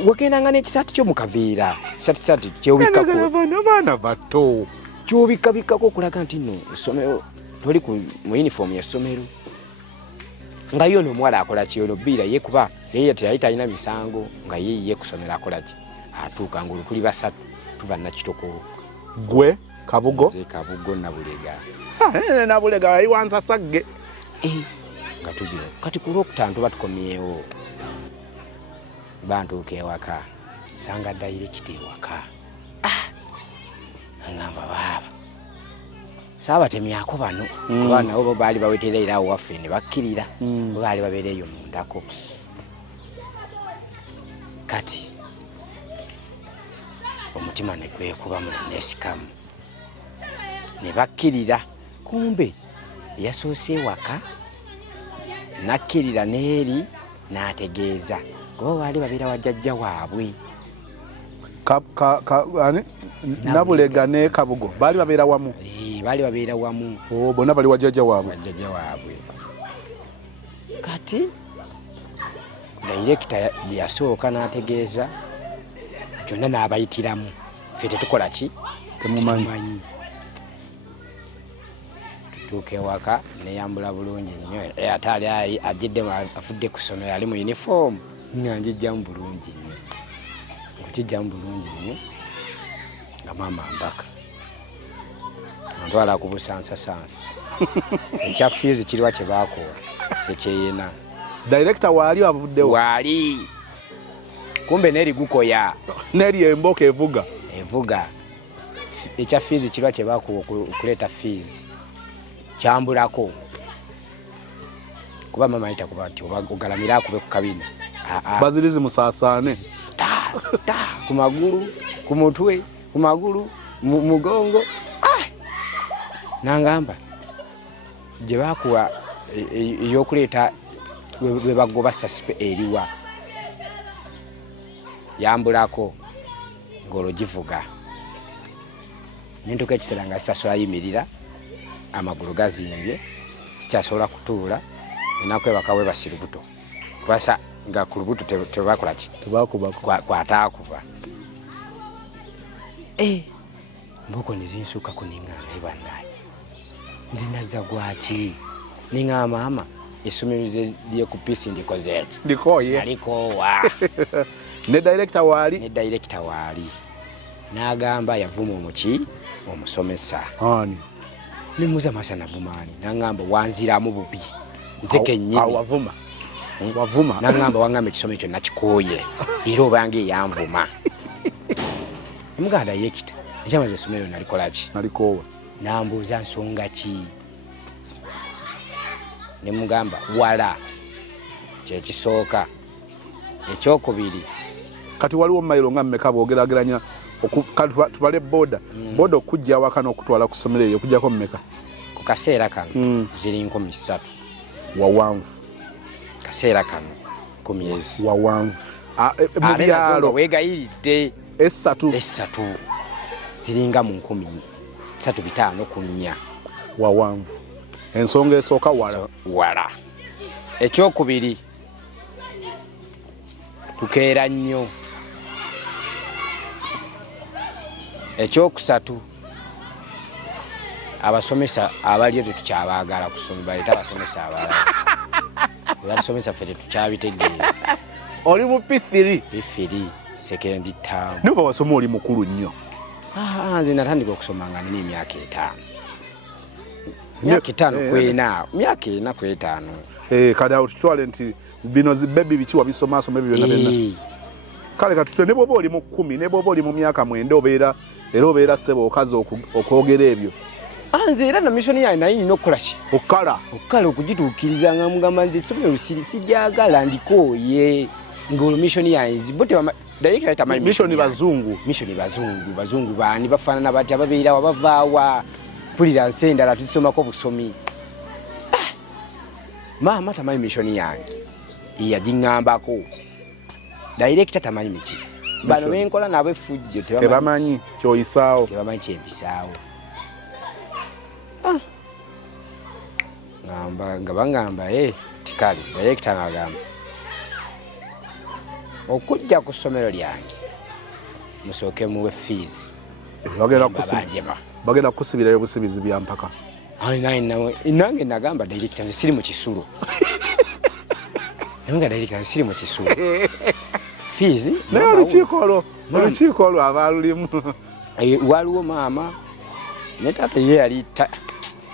wagendanga n'ekisaati kyo mu kaveera kisaati kyewikkako abaana bato kyobikkako okulaga nti nno essomero toli mu uniform ya ssomero nga yo n'omuwala akola ki ono Bbiira ye kuba yeye teyali talina misango nga ye kusomera akola ki atuuka ng'olwo tuli basatu tuva nakitokolo gwe Kabugo Nabulega yali wansasagge nga tujja kati ku lwokutaano tuba tukomyewo bantuuka ewaka sanga dayirekita ewaka aŋŋamba baaba saabatemyako bano kuba nabo baali bawetera era awo waffe ne bakkirira bo baali babeera eyo mundako kati omutima ne gwekubamu nesikamu ne bakkirira kumbe yasoose ewaka nakkirira n'eri n'ategeeza kuba baali babeera wajjajja waabwe Nabulega ne Kabugo baali babeera wamu bonna bali wajjajja waabwe kati dayirekita gye yasooka n'ategeeza kyonna n'abayitiramu ffe tetukola ki temumanyi tutuuka ewaka neyambula bulungi nnyo ate ali ajjidde afudde ku ssomero ali mu uniform nga njijjamu bulungi nnyo okukijjamu bulungi nnyo nga maama mbaka antwala ku busansasansa ekya fiizi kiriwa kye baakoola sekyeyena director waali avuddewo waali kumbe neri gukoya neri emboka evuga ekya fiizi kiriwa kye baakuwa okuleeta fiizi kyambulako kuba mama ayita kuba nti ogalamire akube ku kabina bazirizi musaasaane ku magulu ku mutwe ku magulu mugongo nangamba gye baakuwa ey'okuleeta bwe bagoba sasipe eriwa yambulako ng'ologivuga nentuka ekiseera nga sisasobola yimirira amagulu gazimbye sikyasobola kutuula enakwebakawe basirubuto kubasa nga ku lubuto tebakola ki kwataakuba mboko nezinsukako niŋŋamba bannaye nze nazza gwaki niŋŋamba maama essomero lyeku piisi ndikoze eki ndikoye alikoowa ne director waali n'agamba yavuma omuki omusomesa ani nemuza masana vumaani n'agamba wanziramu bubi nze kennyini wavuma n'agamba wangamba ekisomero kyonna kikooye era obange eyanvuma omuganda yekita ekyamaze essomero nalikolaki nalikoowa nambuuza nsonga ki nemugamba wala kyekisooka ekyokubiri kati waliwo mayiro nga mmeka boogerageranya tubale boda okujja awaka n'okutwala ku ssomero eryo okujjako mmeka ku kaseera kano ziri 13 wawanvu kaseera kano 10 wawanvu mu byalo weegayiridde esatu ziringa mu 13 ku 4 wawanvu ensonga esooka wala ekyokubiri tukeera nnyo ekyokusatu abasomesa abaliyo tetukyabaagala kusoma baleeta abasomesa abalala ebasomesa ffe tetukyabitegeera oli mu P3 sekendi term niba wasoma oli mukulu nnyo nze natandika okusoma nga nina emyaka 5 myaka 5 kwena myaka 4 kwetaano kale awo tutwale nti bino zibebi biki wabisomasoma ebyo byonna kale katutwe ne bwoba oli mu 10 ne bwoba oli mu myaka 9 obeera ssebo okazi okwogera ebyo nze era na missoni yange naye nina okukola ki okukala okugituukiriza nga mugamba nze essomero siryagala ndikooye ng'olwo missoni yange missoni bazungu baani bafaanana batya babeerawa bavaawa pulira nsi endala tuzisomako busomi maama tamanyi missoni yange yagiŋŋambako director tamanyi miki bano benkola nabo effujjo tebamanyi kyoyisaawo tebamanyi kyempisaawo nga baŋŋamba tikale director ng'agamba okujja ku ssomero lyange musooke muwe fees bagenda kusibirayo busibizi bya mpaka nange nagamba director nze siri mu kisulo nga director nze siri mu kisulo fees naye olukiiko olwo aba lulimu waliwo maama ne taata ye yali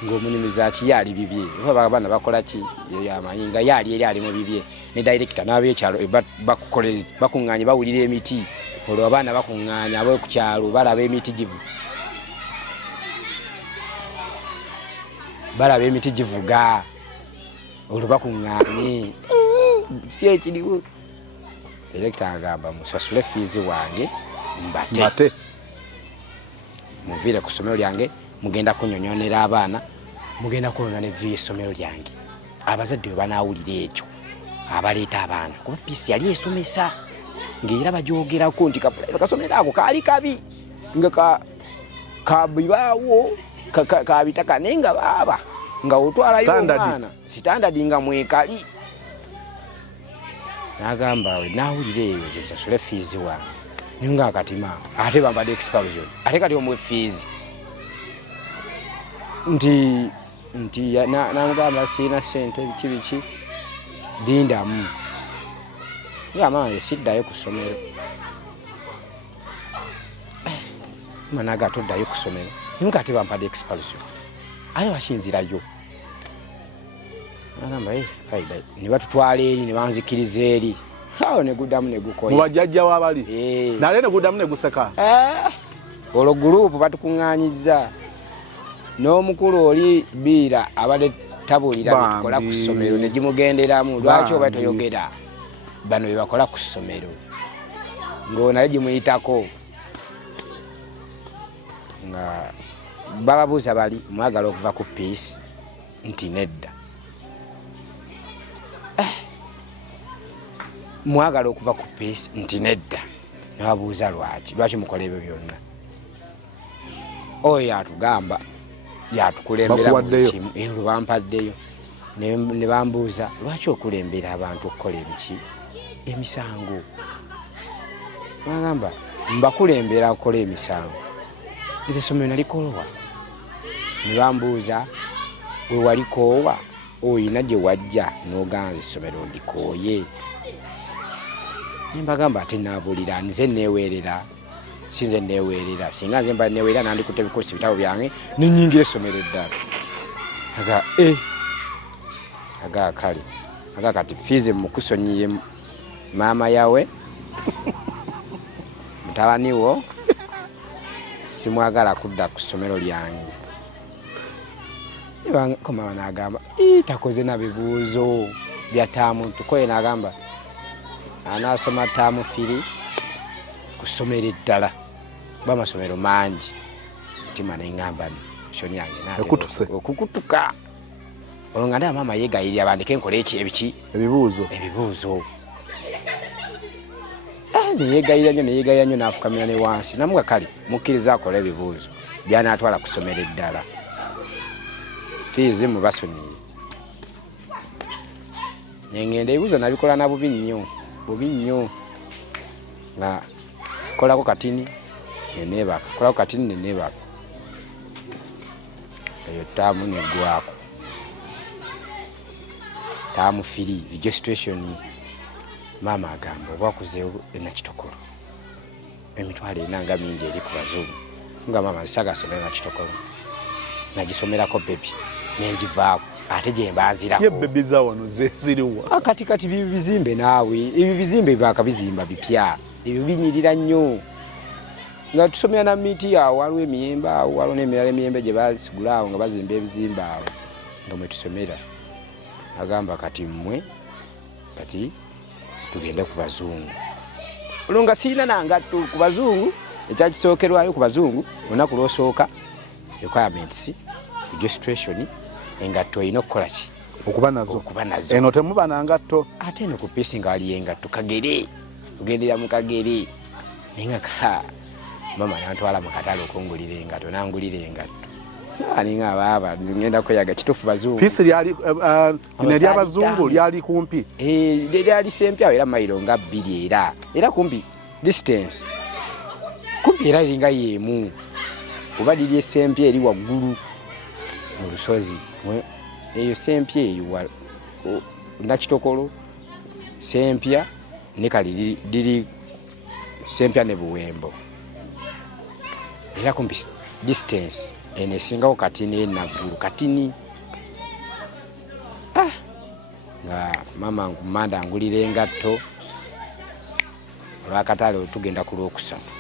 ng'omunyumiza ki yaali bibye oba abaana bakola ki yamanyi nga yaali eri ali mu bibye ne director n'ab'ekyalo bakuŋŋaanye bawulira emiti olwo abaana bakuŋŋaanya ab'oku kyalo balaba emiti givuga olwo bakuŋŋaanye ki ekiriwo director agamba musasule fees wange mbate muviire ku ssomero lyange mugenda kunnyonnyonera abaana mugenda kunona ne vii essomero lyange abazadde bwe banaawulira ekyo abaleeta abaana kuba piisi yali esomesa ng'era bagyogerako nti kasomero ako kaali kabi nga kabibaawo kabitaka naye nga baaba nga otwalayo omwana sitandadi nga mwekali n'agamba we naawulira eyo gye nsasule fees wange naye nga akatima ate bambadde expulsion ate kati omuwe fees nti namugamba sirina ssente biki dindamu nga mama siddayo ku ssomero managa toddayo ku ssomero nga ate bampadde expulsion ali wakinzirayo agamba faida ne batutwala eri ne banzikiriza eri awo ne guddamu ne gukoya mu bajjajja w'abali nale ne guddamu ne guseka olwo gurupu batukuŋŋaanyizza n'omukulu oli biira abadde tabulira bitukola ku ssomero ne gimugenderamu lwaki oba toyogera bano bye bakola ku ssomero ng'o naye gimuyitako nga bababuuza bali mwagala okuva ku piisi nti nedda mwagala okuva ku piisi nti nedda nebabuuza lwaki mukola ebyo byonna oyo yatugamba yatukulembera mukimu lwe bampaddeyo ne bambuuza lwaki okulembera abantu okukola ebiki emisango bagamba mbakulembera okukola emisango nze essomero nalikolowa ne bambuuza we walikoowa oyina gye wajja n'oganza essomero ndikooye nembagamba ate naabulira nze neeweerera sinze neeweerera singa nze mba neeweerera nandikuta ebikosi bitabo byange nenyingira essomero eddala aga kati fiizi mukusonyiye maama yawe mutabaniwo simwagala kudda ku ssomero lyange komama n'agamba takoze na bibuuzo bya taamu tukoye n'agamba anaasoma taamu 2 ku ssomero eddala bamasomero mangi mutima neŋŋamba shoni yange okukutuka olwo nga ndaba maama yeegayirira bandike nkola ebiki ebibuuzo neyeegayira nnyo n'afukamira ne wansi namuga kale mukkiriza akola ebibuuzo byanaatwala ku ssomero eddala fiizi mubasonyiye nengenda ebibuuzo nabikola na bubi nnyo nga kolako katini neneebaka eyo taamu neggwako taamu 3 registration maama agamba oba akuzeewo nakitokolo emitwalo enanga mingi eri ku bazungu nga maama nsagasomera nakitokolo nagisomerako bebi nengivaako ate gyembanzirako bebi zawano ziriwa kati bizimbe naawe ebyo bizimbe bakabizimba bipya ebyo binyirira nnyo nga tusomera na miti awo waliwo emiyembe awo waliwo n'emirala emiyembe gye basigula awo nga bazimba ebizimbe awo nga mwe tusomera agamba kati mmwe kati tugende ku bazungu olwo nga sirina nangatto ku bazungu ekyakisookerwayo ku bazungu olunaku lwosooka requirements registration engatto olina okukola ki okuba nazo eno temuba nangatto ate eno ku piisi nga waliyo engatto kagere ogendera mu kagere naye nga mama nantwala mu katale okungulira engatto nangulira engatto aninga baba ngenda kweyaga kitufu bazungu piisi ly'abazungu lyali kumpi lyali sempya era mayiro nga 2 era kumpi distance kumpi era iringa yemu oba liri esempya eri waggulu mu lusozi eyo sempya eyo nakitokolo sempya ne kali liri sempya ne buwembo era kumpi distance ene singawo katini naggulu katini nga mama nkumanda angulira engatto olwakatale otugenda ku lwokusatu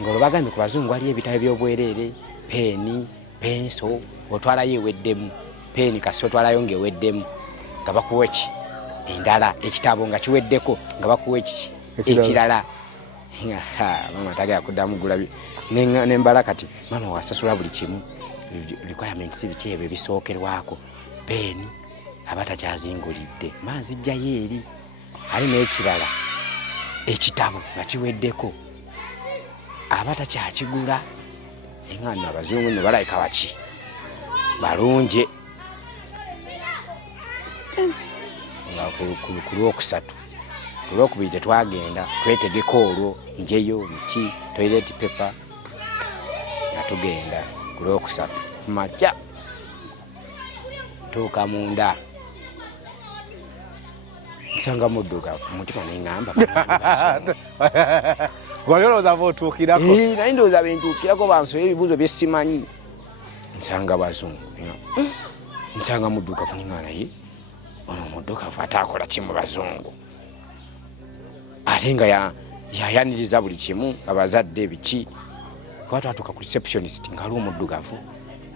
ng'olwabagambye ku bazungu waliyo ebitabo by'obwereere peeni penso otwalayo eweddemu peeni kasi otwalayo ng'eweddemu nga bakuwa eki endala ekitabo nga kiweddeko nga bakuwa ekiki ekirala mama tagaya kuddamu gula nembala kati mama wasasula buli kimu requirements biki ebyo bisookerwako peeni aba takyazingulidde manzijjayo eri ali n'ekirala ekitabo nga kiweddeko aba takyakigula engano abazungu ne balayika baki balungi nga ku lwokusatu ku lwokubiri tetwagenda twetegeka olwo njeyo biki toilet paper nga tugenda ku lwokusatu kumakya tuuka munda nsanga muddugavu mutima neŋŋamba wali olowooza bootuukirako naye ndowooza bentuukirako bansobe ebibuuzo byesimanyi nsanga bazungu nsanga muddugavu neŋŋamba naye ono omuddugavu ate akola ki mu bazungu ate nga yayaniriza buli kimu abazadde biki kuba twatuuka ku receptionist nga ali omuddugavu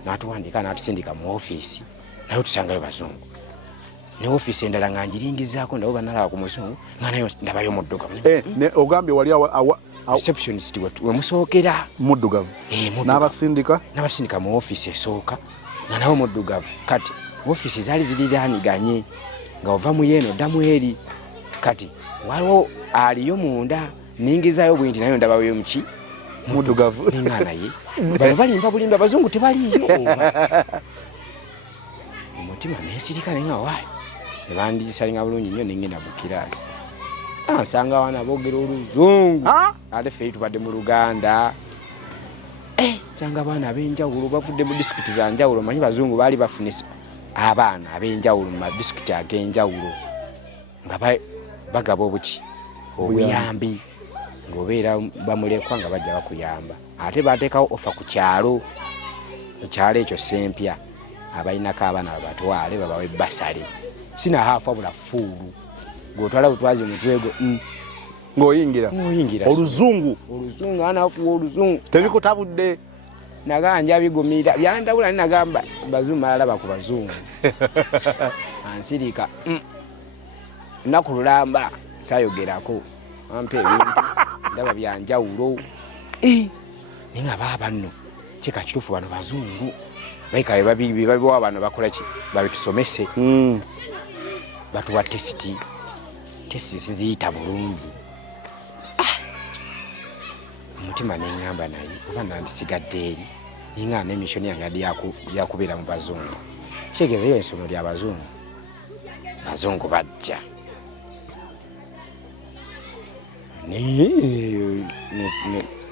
n'atuwandiika n'atusindika mu ofiisi naye tusangayo bazungu ne ofiisi endala nga ngiringizaako ndabo banalaba ku muzungu nga nayo ndabayo muddugavu ogambye wali receptionist we musookera muddugavu n'abasindika mu ofiisi esooka nga nawo muddugavu kati ofiisi zaali ziriraniganye nga ova mu yeeno oddamu eri kati waliwo aliyo munda ningizayo bwe nti nayo ndabayo muki muddugavu ninga naye bano balimba bulimba abazungu tebaliyo omutima nesirika nenga waayo nebandigisalinga bulungi nnyo nengenda mu kiraasi nsanga abaana boogera oluzungu ate ffe tubadde mu Luganda nsanga abaana ab'enjawulo bavudde mu disitulikiti za njawulo manyi bazungu baali bafune abaana ab'enjawulo mu madisitulikiti ag'enjawulo nga bagaba obuki obuyambi ng'obeera bamulekwa nga bajja bakuyamba ate bateekawo ofa ku kyalo ekyalo ekyo sempya abalinako abaana babatwale babawe basale sinahaafu wabula fuulu ng'otwala butwazi mutwego ng'oyingira oluzungu anakuwa oluzungu tebikutabudde naganja bigumira yandawula ninagamba bazungu malalaba ku bazungu ansirika nnaku lulamba sayogerako ampa ebintu ndaba byanjawulo ninga baba nno kika kituufu bano bazungu baika bebabiwa bano bakola ki babitusomese batuwa tesiti siziyita bulungi omutima neŋŋamba naye oba nandisigadde eri ninga n'emishoni yange yadde yakubeera mu bazungu kyegereyo ensomero ly'abazungu bazungu bajja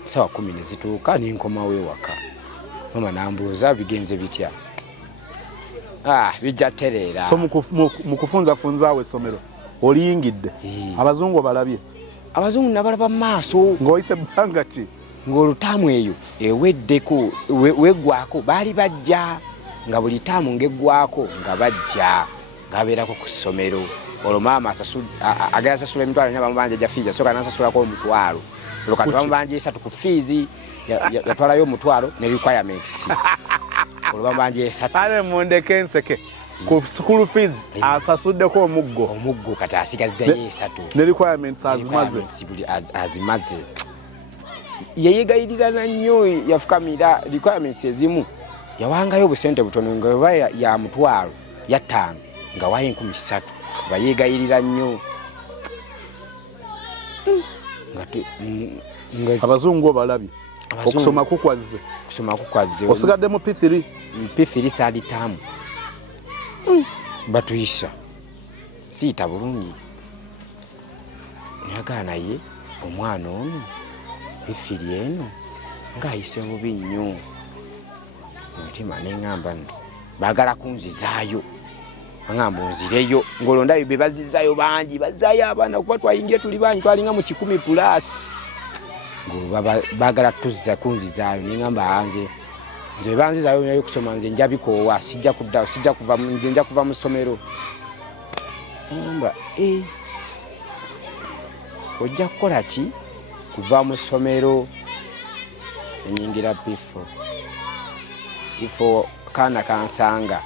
sawa 10 nezituuka nenkomawo ewaka mama nambuuza bigenze bitya bijja tereera so mu kufunzafunzaawo essomero oliyingidde abazungu balabye abazungu nabalaba mu maaso ng'oyise ebbanga ki ng'olutaamu eyo eweddeko weggwako baali bajja nga buli taamu ng'eggwako nga bajja ng'abeerako ku ssomero olwo maama agenda asasula emitwalo nya bamubanja ja fiizi asooka n'asasulako omutwalo olwo kati bamubanja 3 ku fiizi yatwalayo omutwalo ne requirements olwo bamubanja 3 ale mundeke enseke ku school fees asasuddeko omuggo kati asigaziddayo 3 ne requirements azimaze yeyegayirira nnyo yafukamira requirements ezimu yawangayo obusente butono nga oba ya mutwalo ya 5 nga wayo 13 bayegayirira nnyo abazungu balabye okusoma kukwazze osigaddemu P3 third term batuyisa siyita bulungi nyagaa naye omwana ono efiri eno ng'ayise bubi nnyo omutima neŋŋamba nti baagala kunzizaayo angamba onzireyo ng'olondayo be bazizaayo bangi bazaayo abaana kuba twayingira tuli bangi twalinga mu 10+. Baagala kunzizaayo neŋŋamba nze banzizaayo nayo kusoma nze nja bikoowa sijja kuva mu ssomero neŋŋamba ojja kukola ki kuva mu ssomero enyingira bifo kaana kansanga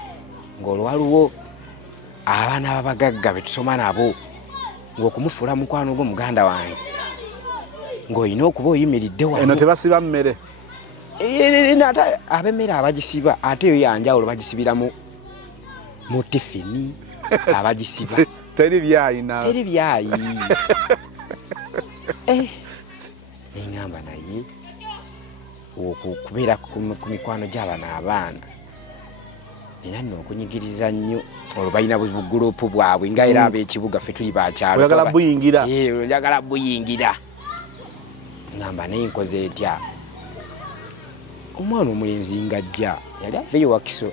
ng'olwaliwo abaana ababagagga betusoma nabo ng'okumufuula mukwano gwo muganda wange ng'olina okuba oyimiridde wano eno tebasiba mmere ate ab'emmere abagisiba ate eyo yanjawulo bagisibira mu tifini abagisiba teri byayi neŋŋamba naye okubeera ku mikwano gy'abaana abaana nina nno okunyigiriza nnyo olwo balina bugurupu bwabwe nga era ab'ekibuga ffe tuli bakyalo oyagala buyingira ŋŋamba naye nkoze etya omwana omulenzi ngajja yali aveeyo wakiso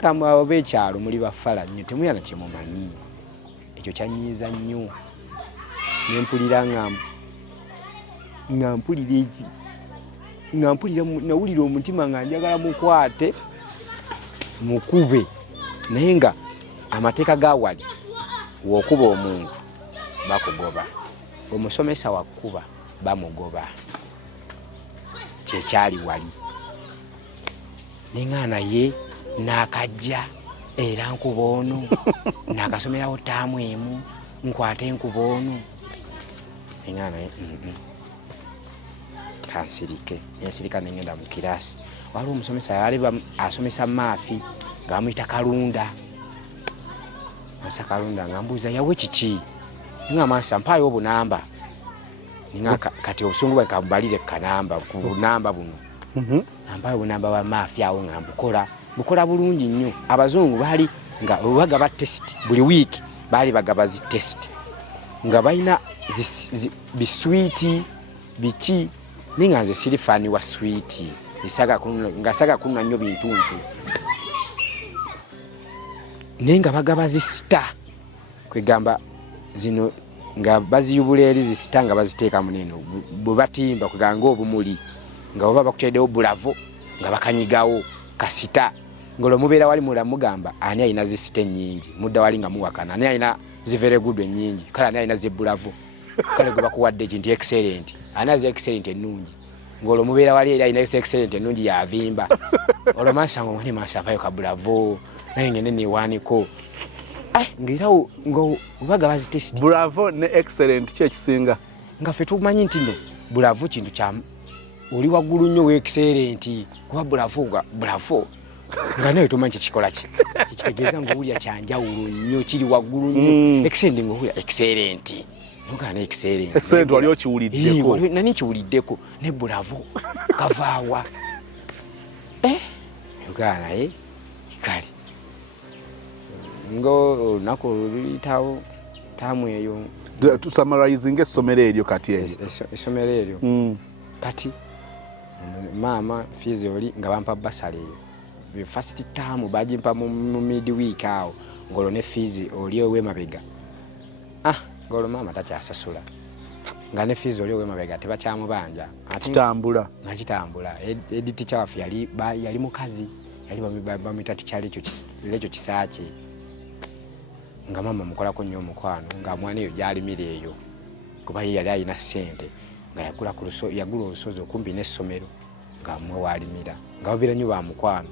kamba abo b'ekyalo muli bafala nnyo temulina kyemumanyi ekyo kyanyiiza nnyo nempulira nga mpulira eki nga mpulira nawulira omutima nga njagala mukwate mukube naye nga amateeka ga wali w'okuba omuntu bakugoba omusomesa wakuba bamugoba kyekyali wali neŋŋaana ye n'akajja era nkuba ono n'akasomerawo ttaamu emu nkwate enkuba ono neŋŋaana ye kansirike nensirika nengenda mu kiraasi waliwo omusomesa yali asomesa maafi nga bamuyita Kalunda Masa Kalunda nga mbuuza Yawe kiki nga Masa mpaayo obunamba ninga kati obusungu bwe kambalire kanamba ku bunamba buno mpaayo obunamba bwa maafi awo nga bukola bulungi nnyo abazungu baali nga bagaba test buli wiiki baali bagaba zi test nga balina biswiti biki ninga nze siri fani wa switi nga saga kunwa nnyo bintuntu nenga bagaba zisita kwegamba zino nga baziyubula eri zisita nga baziteeka muneno bwe batimba kweganga obumuli nga oba bakuteddewo bulavo nga bakanyigawo kasita ngolo mubeera wali mulamugamba ani alina zisita ennyingi mudda wali nga muwakana ani alina zivere good ennyingi kale ani alina zebulavo kale gwe bakuwadde kinti excellent ani azi excellent ennungi ngolo mubeera wali eri alina excellent ennungi yavimba olwo Masa ngo mwani Masa avayo kabulavo naye ngende newaniko ngirawo ngo ubaga bazitest bravo ne excellent kye kisinga nga fe tumanyi nti no bravo kintu kya oli waggulu nnyo we excellent kuba bravo nga naye tumanyi kikola ki kitegeeza ngo ulya kyanjawulo nnyo kiri waggulu nnyo excellent ngo ulya excellent nogana excellent wali okiwuliddeko nani kiwuliddeko ne bravo kavaawa nogana kale ngo nako luyitawo tamu eyo to summarizing essomero eryo kati eyo essomero eryo kati mama fees oli nga bampa basale eyo first term bajimpa mu midweek awo ngolo ne fees oli owe mabega ngolo mama takyasasula nga ne fees oli owe mabega tebakyamubanja kitambula nga kitambula editi kyawafu yali mukazi yali bamita tikyali ekyo kisaache nga mama mukolako nnyo omukwano nga mwana eyo gyalimira eyo kuba ye yali alina ssente nga yagula olusozi okumpi n'essomero nga mmwe waalimira nga babeera nnyo ba mukwano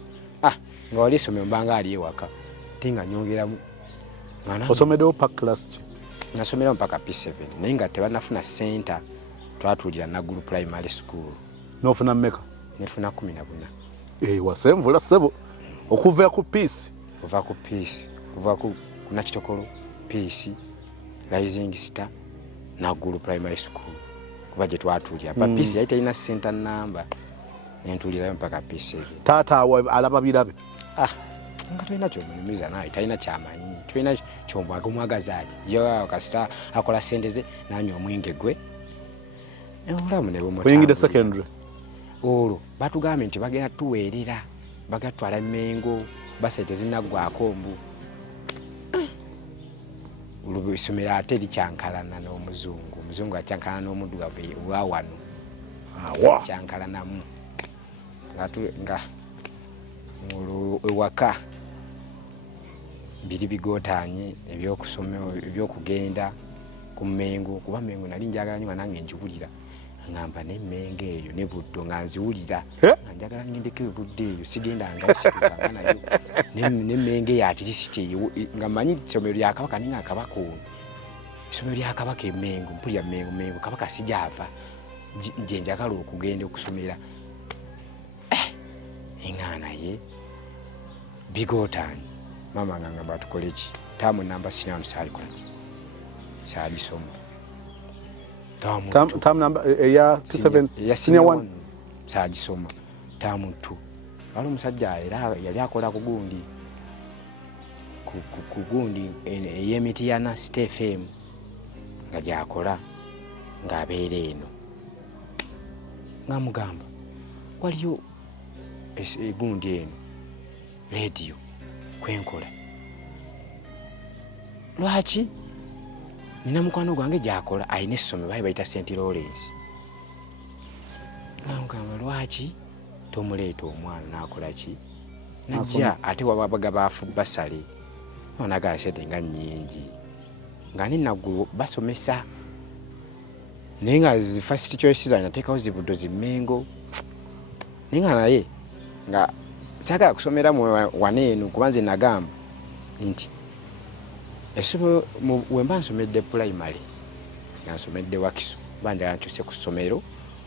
nga wali essomero mbanga ali ewaka te nga nyongeramu osomeddewo pa class ki nasomeramu mpaka P7 naye nga tebanafuna ssenta twatuulira Naggulu primary school n'ofuna mmeka nefuna 14 wasenvula ssebo okuva ku peace kuva ku nakitokolo peace rising star Naggulu primary school kuba gye twatuulira pa peace yali talina center number nentuulirayo mpaka P7 taata awe alaba birabe nga tulina kyomunyumiza naye talina kyamanyi tulina kyomwaga omwagazaaki yo kasita akola sente ze nanywa omwenge gwe obulamu ne oyingidde secondary olwo batugambye nti bagenda tuweerera bagatwala Mengo basente zinaggwako mbu essomero ate likyankalana n'omuzungu akyankalana n'omuddugavu wa wano kyankalanamu nga ewaka biri bigotaanye ebyokusoma ebyokugenda ku Mengo kuba Mengo nali njagala nnyo nange njiwulira ngamba n'emmengo eyo ne Buddo nga nziwulira nga njagala ngendeko ebudde eyo sigendanga situkanga nayo n'emmengo eyo ati lisiti eyo nga mmanyi essomero lya Kabaka ninga Kabaka ono essomero lya Kabaka Mengo mpulira Mengo Kabaka sijava nje njagala okugenda okusomera eŋŋaana ye bigotaanye mama nga ngamba tukole ki taamu namba sinano saalikolaki saalisoma Tam number ya 7 ya senior 1 sagisoma tamu 2 wali omusajja era yali akola kugundi ey'emiti ya Nasty FM nga gyakola ng'abeera eno nga mugamba waliyo egundi eno radio kwenkola lwaki nina mukwano gwange gyakola ayina essomero bali bayita St. Lawrence. Ngamba lwaki tomuleeta omwana nakola ki? Najja ate wabaga baafu basale. Onaga sente nga nnyingi. Nga ninaggulu basomesa. Naye nga zi first choice zange nateekawo zibudo zimmengo. Naye nga naye nga saagala kusomera waneeno kubanze nagamba nti essomero wemba nsomedde primary nga nsomedde Wakiso banja nkyuse ku ssomero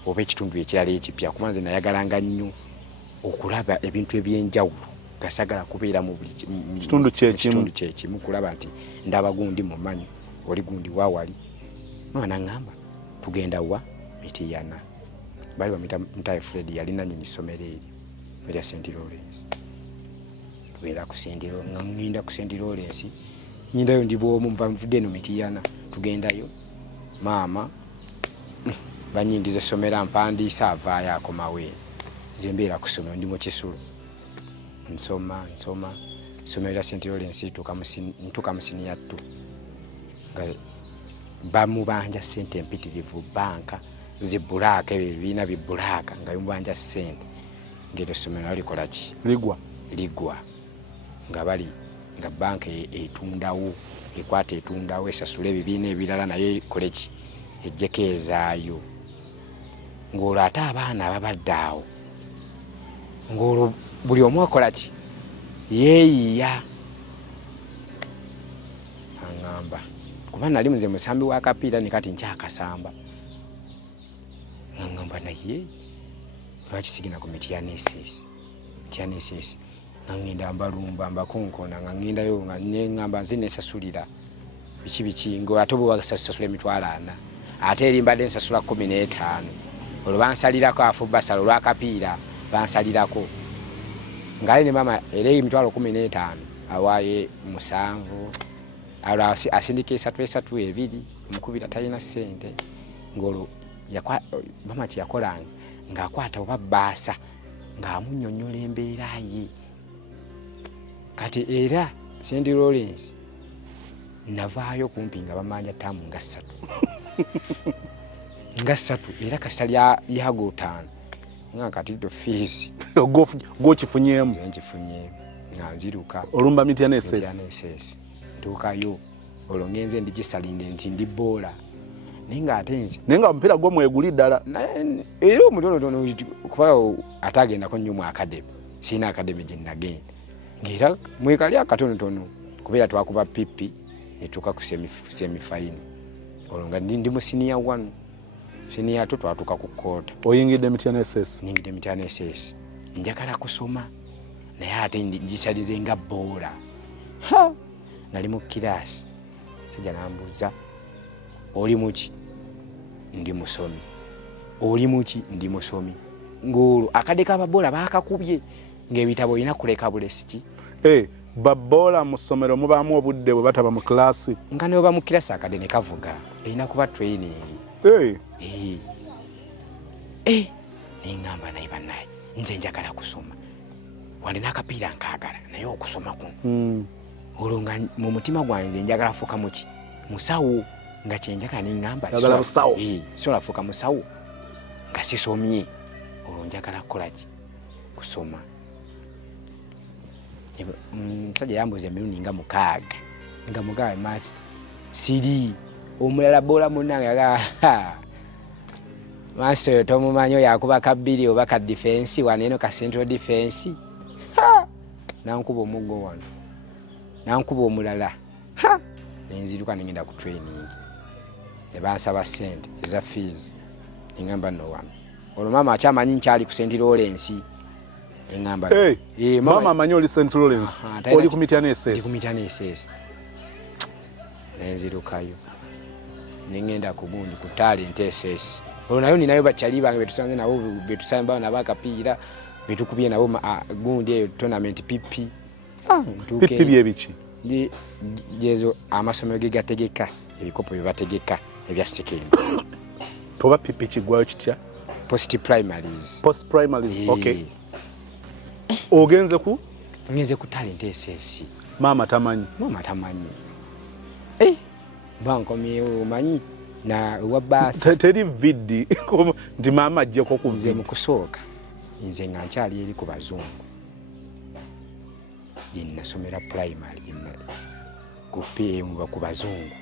oba ekitundu ekirala ekipya kubanze nayagalanga nnyo okulaba ebintu ebyenjawulo gasagala kubeera mu buli kitundu kyekimu kulaba nti ndaba gundi mumanyi oli gundi waawali mwana ngamba tugenda wa Mitiyana bali bamita Mutaye Fred yalina nnyini ssomero eryo erya St. Lawrence. Tubeera ku St. Lawrence nga ngenda ku St. Lawrence nyindayo ndi bwomu nvudde eno Mitiyana tugendayo maama banyingiza essomero mpandiisa avaayo akomawe nze mbeera ku ssomero ndi mu Kisulo nsoma essomero lya St. Lawrence ntuuka mu siniya 2 nga bamubanja ssente empitirivu banka zibulaaka ebyo ebibiina bibulaaka nga bimubanja ssente ng'eryo essomero likola ki ligwa nga bali nga banka etundawo ekwata etundawo esasula ebibiina ebirala naye ekole ki ejjeko ezaayo ng'olwo ate abaana ababadde awo ng'olwo buli omu akola ki yeeyiya aŋŋamba kuba nali nze musambi w'akapiira ne kati nkyakasamba ngamba naye lwaki sigenda ku Mitiyana SS nga ngenda mbalumba mbakonkona nga ngendayo nga neŋŋamba nze nesasulira biki ngo ate bwe basasula emitwalo 4 ate eri mbadde nsasula 15 olwo bansalirako afu basala olw'akapiira bansalirako ngale ne mama era emitwalo 15 awaaye 7 alwo asindika 3 omukubira talina ssente ng'olwo mama kyeyakolanga ng'akwata oba bbaasa ng'amunnyonnyola embeera ye kati era St. Lawrence navaayo kumpi nga bamanja ttaamu nga 3 era kasita lyago 5 nga kati to fees gwokifunyeemu nkifunyeemu nga nziruka olumba Mitiyana SS ntuukayo olwo ngenze ndigisalinde nti ndi boola naye nga ate nze naye nga omupiira gwo mweguli ddala era omutonotono kuba ate agendako nnyo mu akademi sirina akademi gye nagenda ng'era mwekali akatonotono kubeera twakuba pipi netuuka ku semifayino olwo nga ndi mu siniya 1 siniya 2 twatuuka ku koota oyingidde Mitiyana SS ningidde Mitiyana SS njagala kusoma naye ate ngisalize nga boola nali mu kiraasi kijja nambuuza oli muki ndi musomi oli muki ndi musomi ng'olwo akadde k'ababoola baakakubye ng'ebitabo olina kuleka bulesiki baboola mu ssomero mubaamu obudde bwe bataba mu kilaasi nga ne bwe ba mu kilaasi akadde ne kavuga erina kuba training neŋŋamba naye bannaye nze njagala kusoma wali n'akapiira nkaagala naye okusoma kuno olwo nga mu mutima gwange nze njagala fuuka muki musawo nga kyenjagala neŋŋamba sola fuuka musawo nga sisomye olwo njagala kukolaki kusoma musajja yambuuza emirundi nga 6 nga mugabe master siri omulala boola munnange yaga master oyo tomumanyi oyo akuba ka 2 oba ka defense waneeno ka central defense nankuba omuggo wano nankuba omulala nenziruka nengenda ku training nebansaba ssente eza fees engamba no wano olwo maama akyamanyi nkyali ku St. Lawrence engamba mama amanyi oli St. Lawrence oli ku Mitiyana SS nenzirukayo nengenda ku gundi ku talent SS olwo nayo ninayo bakyali bange betusanze nabo betusamba nabo akapiira betukubye nabo gundi eyo tournament pipi pipi byebiki jezo amasomero ge gategeka ebikopo bye bategeka ebya second toba pipi kigwayo kitya post primaries okay ogenze ku ngenze ku talent SS mama tamanyi bankomyewo omanyi na wa baasi teri vidi nti maama ajjeko ku nze mu kusooka nze nga nkyali eri ku bazungu gye nasomera primary ku PM ku bazungu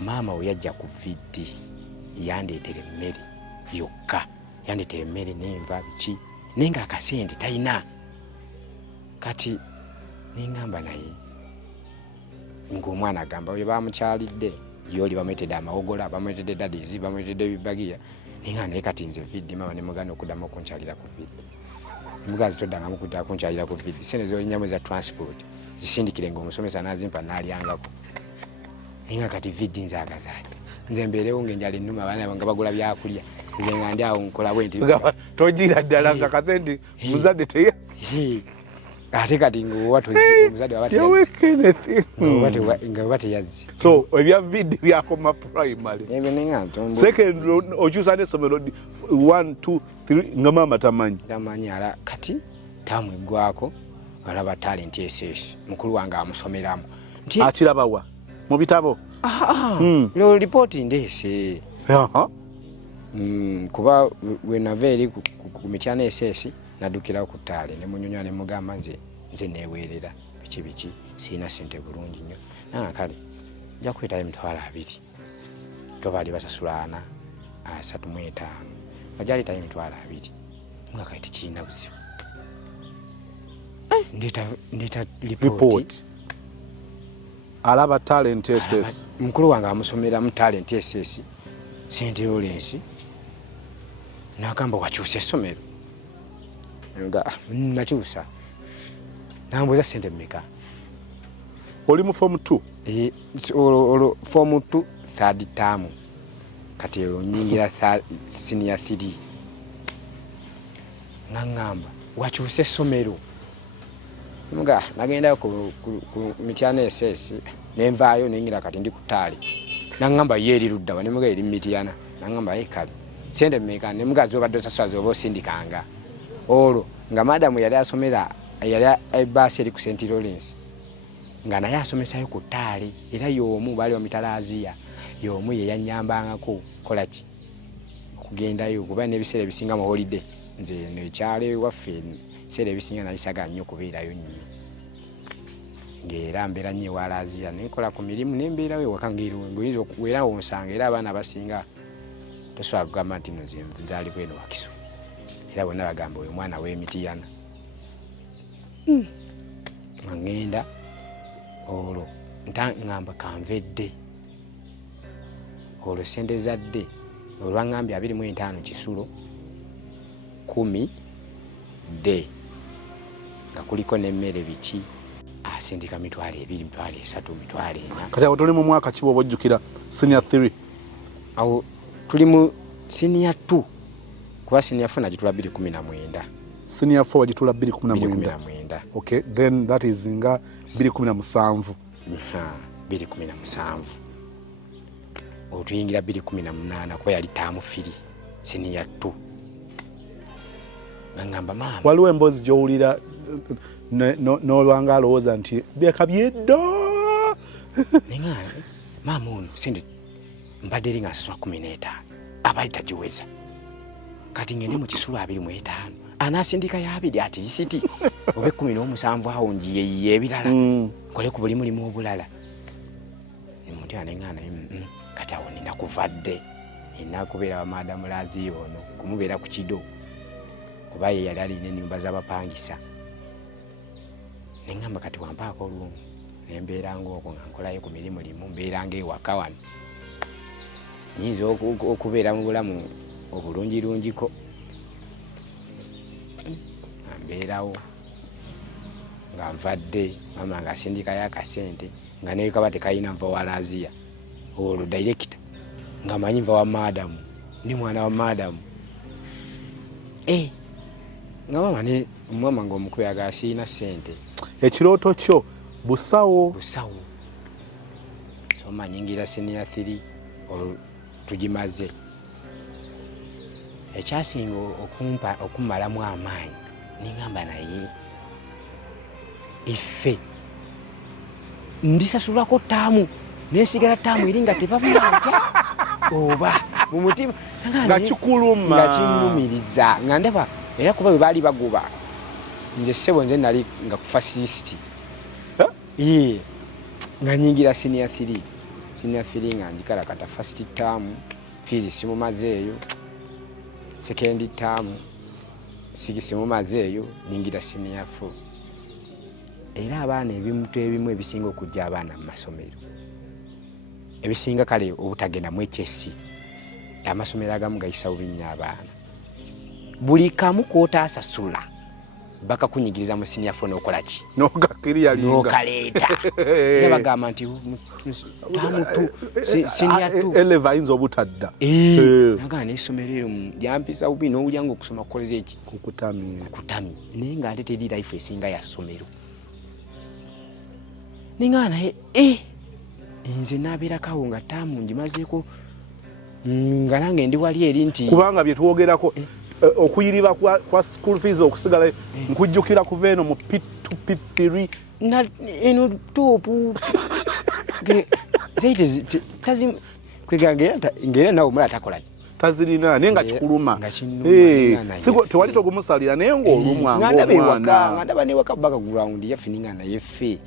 maama we yajja ku vidi yandeetera emmere yokka yandeetera emmere n'enva biki naye nga akasente talina kati neŋŋamba naye ng'omwana agamba oyo bamukyalidde yoli bamwetedde amawogola bamwetedde dadizi bamwetedde bibagiya ninga naye kati nze vidi mama ne muganda okuddamu okunkyalira ku vidi mugazi toddangamu kudda kunkyalira ku vidi sente zolinyamu za transport zisindikire ng'omusomesa n'azimpa n'alyangako ninga kati vidi nzaagazaati nze mbeerewo ng'enjala ennuma abaana nga bagula byakulya nze nga ndi awo nkola bwe nti togira ddala nga kasente muzadde teyasi ate kati omuzadde nga teyazzi so ebya vidi byakoma primary secondary okyusa n'essomero 1 2 3 nga maama tamanyi ala kati tamweggwako alaba talent ss mukulu wange amusomeramu akirabawa mu bitabo lo lipooti ndeese kuba wenava eri ku mityana ss naddukira ku ttaale ne munyonyola ne mugamba nze neeweerera biki biki siina sente bulungi nnyo nanga kale nja kwetayo emitwalo 2 to baali basasula 35 nga gyaleetayo emitwalo 2 nga kale tekiina buzibu ndeeta report alaba talent ss mukulu wange amusomeramu talent ss sente Lawrence n'agamba wakyusa essomero nga nakyusa nambuuza sente mmeka oli mu form 2 olwo form 2 third term kati olwo nyingira senior 3 naŋŋamba wakyusa essomero nga nagenda ku mityana ss nenvaayo nengira kati ndi ku ttaali naŋŋamba ye eri luddawa nemuga eri mityana naŋŋamba ye kale sente mmeka nemugazi obadde osasula zoba osindikanga olwo nga madamu yali asomera yali ebaasi eri ku St. Lawrence nga naye asomesayo ku ttaali era y'omu baali bamitalaziya y'omu ye yannyambangako kolaki okugendayo kuba n'ebiseera ebisinga mu holiday nze nekyalo ewaffe ebiseera ebisinga nayisaga nnyo okubeerayo nnyo ng'era mbeera nnyo ewalaziya nenkola ku mirimu nembeerawo ewaka ng'oyinza okuwera onsanga era abaana abasinga tosobola kugamba nti no nze nzaalibwa eno Wakiso era bonna bagamba oyo mwana w'emitiyana ngenda olwo ŋŋamba kanvedde olwo sente zadde olwaŋŋambye 25 kisulo 10 de nga kuliko n'emmere biki asindika mitwalo 2 mitwalo 3 mitwalo 4 kati awo tuli mu mwaka ki bw'oba ojjukira senior 3 awo tuli mu senior 2 kuba senior 4 nagitula 2019 senior 4 wagitula 2019 okay then that is nga 2017 2017 otuyingira 2018 kuba yali taamu 3 senior 2 ngamba maama waliwo emboozi gy'owulira n'olwanga alowooza nti byeka byedda nenga maama ono sente mbadde eri nga asasula 15 abali tagiweza kati ngende mu kisulo 25 anasindika yabiri ati lisiti obe 17 awo njiye ebirala kole ku buli mulimu obulala omuntu anengana kati awo nina kuvadde nina kubeera wa madamu lazi ono kumubeera ku kido kuba ye yali alina ennyumba z'abapangisa neŋŋamba kati wampaako olumu nembeera ng'okwo nga nkolayo ku mirimu limu mbeera ng'ewaka wano nyinza okubeera mu bulamu obulungirungiko nga mbeerawo nga nvadde mama nga asindikayo akasente nga neyo kaba tekayina nva wa laziya olwo director nga manyi nva wa madamu ndi mwana wa madamu nga mama ng'omukulu yagala sirina sente ekirooto kyo busawo so manyingira senior 3 olwo tugimaze ekyasinga okumalamu amaanyi ningamba naye ife ndisasulako taamu nesigala taamu eri nga tebamanja oba mu mutima nga kikuluma nga kinnumiriza nga ndaba era kuba bwe baali bagoba nze ssebo nze nali nga ku fasilisti ye nga nyingira senior 3 nga njikalakata first term fees simumazeeyo second term simumazeeyo nyingira senior 4 era abaana ebimu ebisinga okujja abaana mu masomero ebisinga kale obutagenda mu HSC amasomero agamu gayisa bubinya abaana buli kamu kootaasasula bakakunyigiriza mu senior 4 n'okola ki n'okaleeta era bagamba nti tamutu senior 2 eleva ayinza obutadda nagaa n'essomero ero lyampisa bubi n'owulya nga okusoma kukoleza eki kukutamye naye ng'ate teri life esinga ya ssomero ninga naye nze naabeerakawo nga taamu ngimazeeko nga nange ndi wali eri nti kubanga bye twogerako okuyiriba kwa school fees okusigala nkujjukira kuva eno mu P2 P3 eno topu zaite ngera nawe omulala takolaki tazirina naye nga kikuluma tewali togumusalira naye ng'olumwa nga ndaba newaka baka ground yaffe ninga naye ffe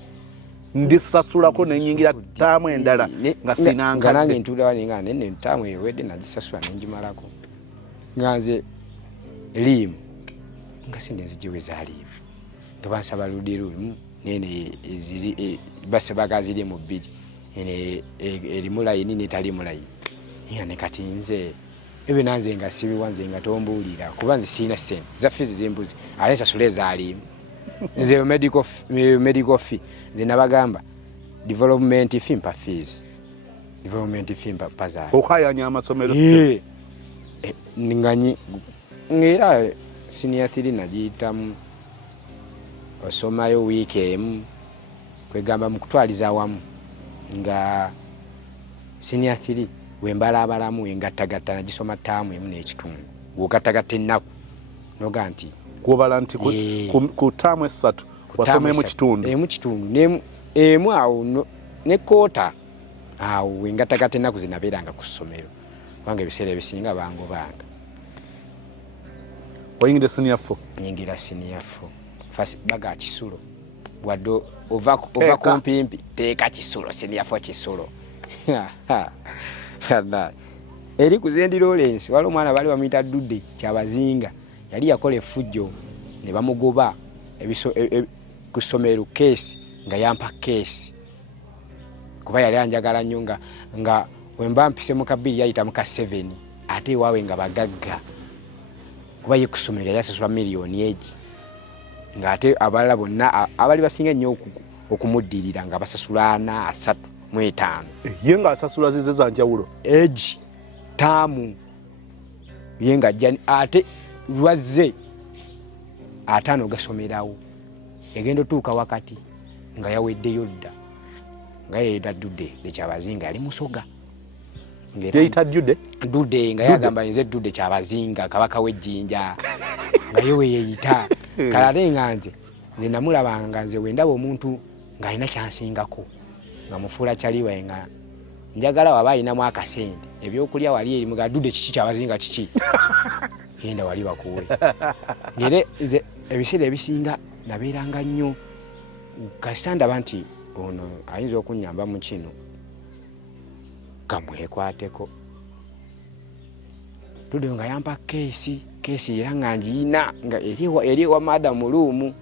ndisasulako nenyingira taamu endala nga sinanga nange ntulawa ninga nene taamu ewedde nagisasula nengimalako nga nze elimu nga sente nzijiwe zaalimu nga bansaba ludde lulimu nene base bagaziri mu bbiri ene erimu layini netalimu layini nga ne kati nze ebyo nanze nga sibiwanze nga tombuulira kuba nze siina ssente zaffe zizembuzi ate nsasula ezaalimu nze medical fee nze nabagamba development fee mpa fees development fee mpa pazaali okayanya amasomero nganyi ngera senior 3 nagiyitamu osomayo wiiki emu kwegamba mu kutwaliza awamu nga senior 3 wembalabalamu engattagatta nagisoma taamu emu n'ekitundu wogattagatta ennaku noga nti gwobala nti ku taamu esatu wasoma emu kitundu emu awo ne koota awo wengattagatta ennaku zinabeeranga ku ssomero kubanga ebiseera ebisinga bangobanga. Oyingire senior 4? Nyingira senior 4 fasi baga kisulo wadde ova kumpimpi teeka kisulo senior 4 kisulo eri kuzendi Lawrence wali omwana bali bamuyita Dudde kyabazinga yali yakola effujjo ne bamugoba ku ssomero case nga yampa case kuba yali anjagala nnyo nga wemba mpise mu kabiri yayita mu ka 7 ate ewawe nga bagagga kuba ye ku ssomero yasasula miliyoni egi nga ate abalala bonna abali basinga nnyo okumuddirira nga basasula 435 ye nga asasula zize za njawulo egi taamu ye nga ajjani ate lwazze ataano gasomerawo egendo tuuka wakati nga yaweddeyo dda nga yeyita Dudde ekyabazinga yali musoga yeyita Dudde nga yagamba nze Dudde kyabazinga kabaka w'ejjinja nga yewe yeyita kalate nga nze namulabanga nze wendaba omuntu ng'alina kyansingako nga mufuula kyaliwe nga njagala waba ayinamu akasente ebyokulya wali eri muga Dudde kiki kyabazinga kiki yenda wali bakuwe ngere nze ebiseera ebisinga nabeeranga nnyo kasita ndaba nti ono ayinza okunyamba mu kino kamwekwateko Dudde nga yampa keesi era nga ngiina nga eri wa madamu luumu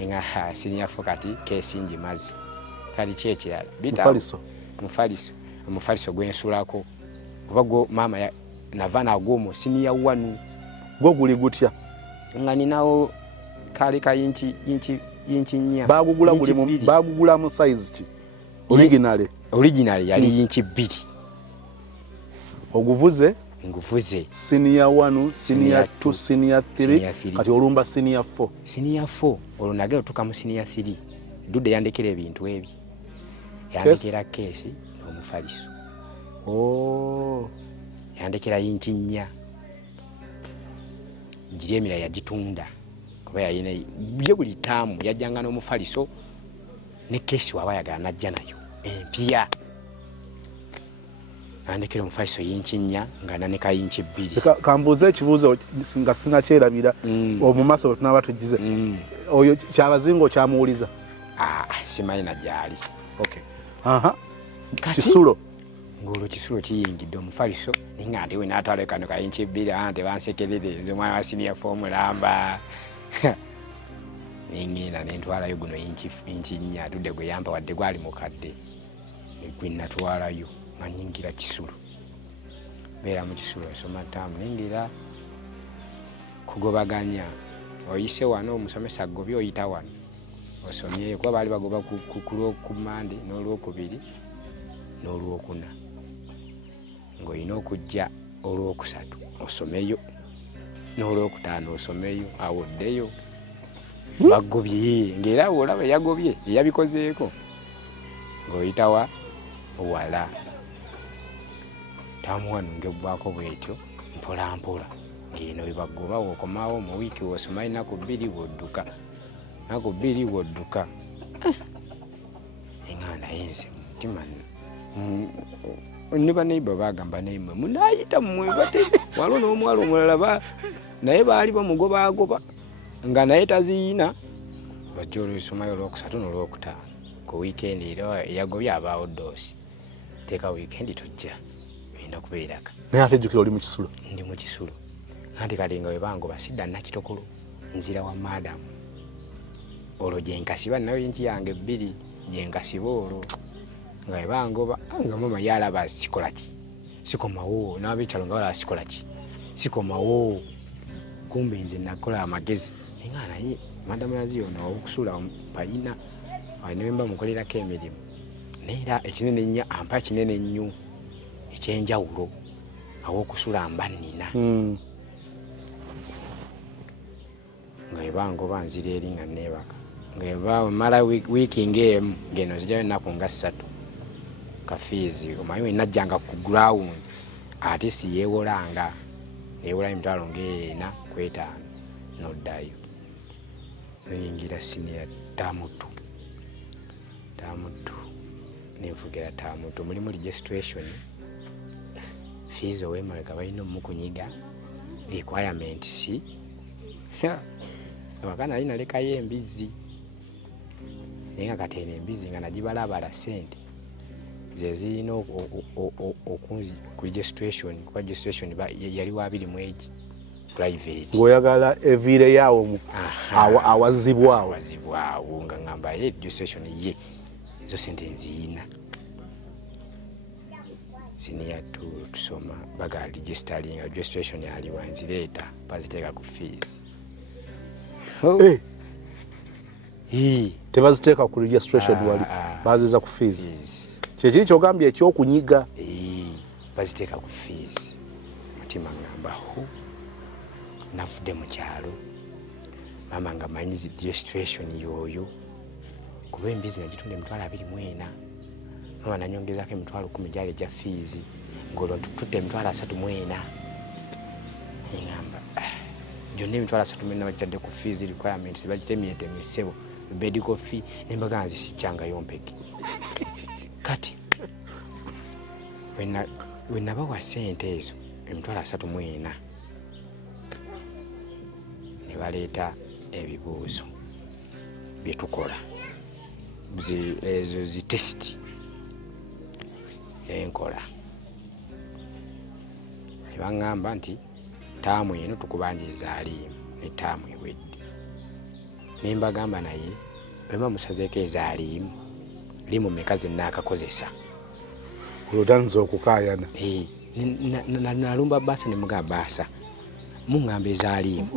nga senior 4 kati keesi ngimaze kali kyekirala mufaliso gwensulako kuba gwo maama nava nagwomo senior 1 gwo guli gutya nga ninawo kali ka inchi 4 bagugula mu size ki original yali inchi 2 oguvuze nguvuze senior 1 senior 2 senior 3 kati olumba senior 4 olunagero tuka mu senior 3 Dudde yandekera ebintu ebi yandekera keesi n'omufaliso yandekera inchi 4 njiri emira yagitunda kuba yayina ye buli taamu yajjanga n'omufaliso ne keesi waba yagala najja nayo empya andekera omufaliso yinchi 4 nga nanika yinchi 2. Kambuuze ekibuuzo nga sinakyerabira mu maaso tunaba tugize. Oyo kyabazingo kyamuwuliza. Simanyi na gyali. Okay. Kisulo. Ngolo kisulo kiyingidde omufaliso ninga ate we natwala kano ka yinchi 2 ante bansekerere nze mwana wa senior form lamba. Ningina nentwalayo guno yinchi 4 atudde gwe yamba wadde gwali mukadde. Negwe natwalayo manyingira kisulo. Beera mu kisulo soma tamu ningira kugobaganya. Oyise wano omusomesa gobyo oyita wano. Osomye kuba bali bagoba ku Mande n'olwokubiri n'olwokuna. Ngoyina okujja olwokusatu osomeyo n'olwokutaano osomeyo awoddeyo. Bagobye ngera olaba yagobye yabikozeeko. Ngoyitawa wala. Tamu wano ngebwako bwetyo mpola mpola. Ngino bibagoba okomawo mu wiki osoma inaku 2 wodduka. Naku 2 wodduka. Enganda yense mutima. Niba neighbor bagamba neimwe munayita mmwe bate walo n'omwalo omulala naye baali bamugoba agoba nga naye taziina bajjolo esomayo olwokusatu n'olwokutaano ku weekend yagobye abaawo doosi teeka weekend tujja oyinza kubeeraka naye ate jjukira oli mu kisulo. Ndi mu kisulo anti kati nga we bangoba sidda nakitokolo nzira wa madamu olwo gye nkasiba nayo yinki yange 2 gye nkasiba olwo nga we bangoba nga mama yalaba sikola ki sikomawo n'abekyalo nga balaba sikola ki sikomawo kumbe nze nakola amagezi nga naye madamu yaziyona okusula payina niwemba mukolerako emirimu neera ekinene nnyo ampa kinene nnyo ekyenjawulo aw'okusula mba nnina nga ebangoba nzira eri nga neebaka nga mala wiiki ng'emu ngeno nzirayo ennaku nga 3 kafiizi omanyi we najjanga ku ground ate si yeewolanga neewolayo emitwalo nga 4 ku 5 n'oddayo niyingira siniya tamutu nenfugira tamutu mulimu registration fees owemabega balina omukunyiga requirements wakana alina lekayo embizi naye nga katena embizi nga nagibalabala sente ze zirina okunzi ku registration kuba registration yali wa 2 mwegi private ng'oyagala eviire yaawo awazibwawo nga ngamba ye registration ye zo sente nziyina senior tusoma baga registration yali wanzireeta baziteeka ku fees tebaziteeka ku registration wali baziza ku fees kyekiri kyogambye ekyokunyiga baziteeka ku fees mutima ngamba nafudde mu kyalo mama nga manyi registration yoyo kuba embizi nagitunda emitwalo 24 mama nanyongezaako emitwalo 10 gyali egya fees ng'olwo tutudde emitwalo 34 engamba gyonna emitwalo 34 bagitadde ku fees requirements bagitemyetemyesebo medical fee nembaga nzisicyangayo mpeke kati we nabawa sente ezo emitwalo 34 ne baleeta ebibuuzo byetukola ezo zitesti enkola ne baŋŋamba nti taamu eno tukubanjiriza aliimu ne taamu ewedde ne mbagamba naye bwemba musazeeko ezaaliimu limu meka ze naakakozesa olutanza okukaayana nalumba baasa ne mugamba baasa muŋŋamba ezaaliimu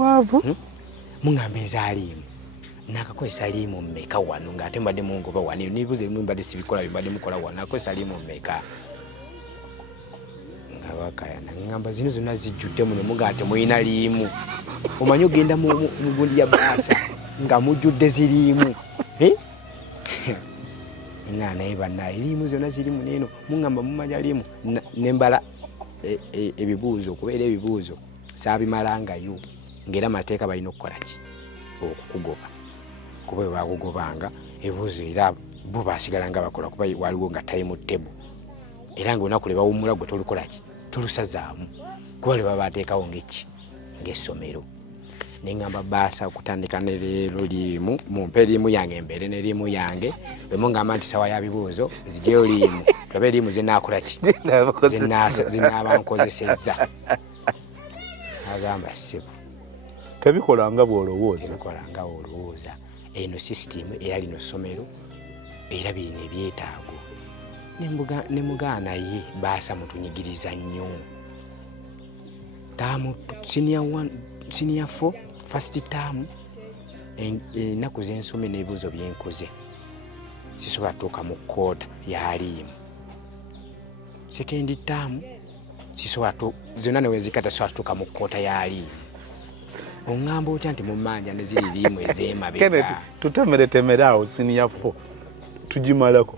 muŋŋamba ezaaliimu nakakozesa liimu mmeka wano ng'ate mbadde mungoba wano nibuze emu mbadde sibikola mbadde mukola wano nakozesa liimu mmeka nga bakayana ngamba zino zonna zijjudde muno muga ate muyina liimu omanyi ogenda mu gundi ya baasa nga mujjudde ziriimu nga naye bannaye liimu zonna ziri muneeno muŋŋamba mumanya liimu nembala ebibuuzo okubeera ebibuuzo saabimalangayo ng'era amateeka balina okukola ki okukugoba kuba bwe bakugobanga ebibuuzo era bo basigala nga bakola kuba waliwo nga time table era ng'olunaku lwe bawummula gwe tolukola ki tolusazaamu kuba lwe baba bateekawo ng'essomero ne ŋŋamba baasa okutandika ne leero liimu mumpe liimu yange embeere ne liimu yange bwe muŋŋamba nti sawa ya bibuuzo nzijeyo liimu tulabe liimu zinaakola ki zinaaba nkozesezza agamba ssebo tebikola nga bw'olowooza eno sisitimu era lino ssomero era birina ebyetaago ne mugaana ye baasa mutunyigiriza nnyo taamu senior 4 first term ennaku z'ensome n'ebibuuzo byenkoze sisobola tuuka mu kkoota yaliimu second term sisobola zonna newezikata sisobola tuuka mu kkoota yaliimu oŋŋamba otya nti mumanja ne ziri liimu ez'emabega tutemeretemere awo senior 4 tugimalako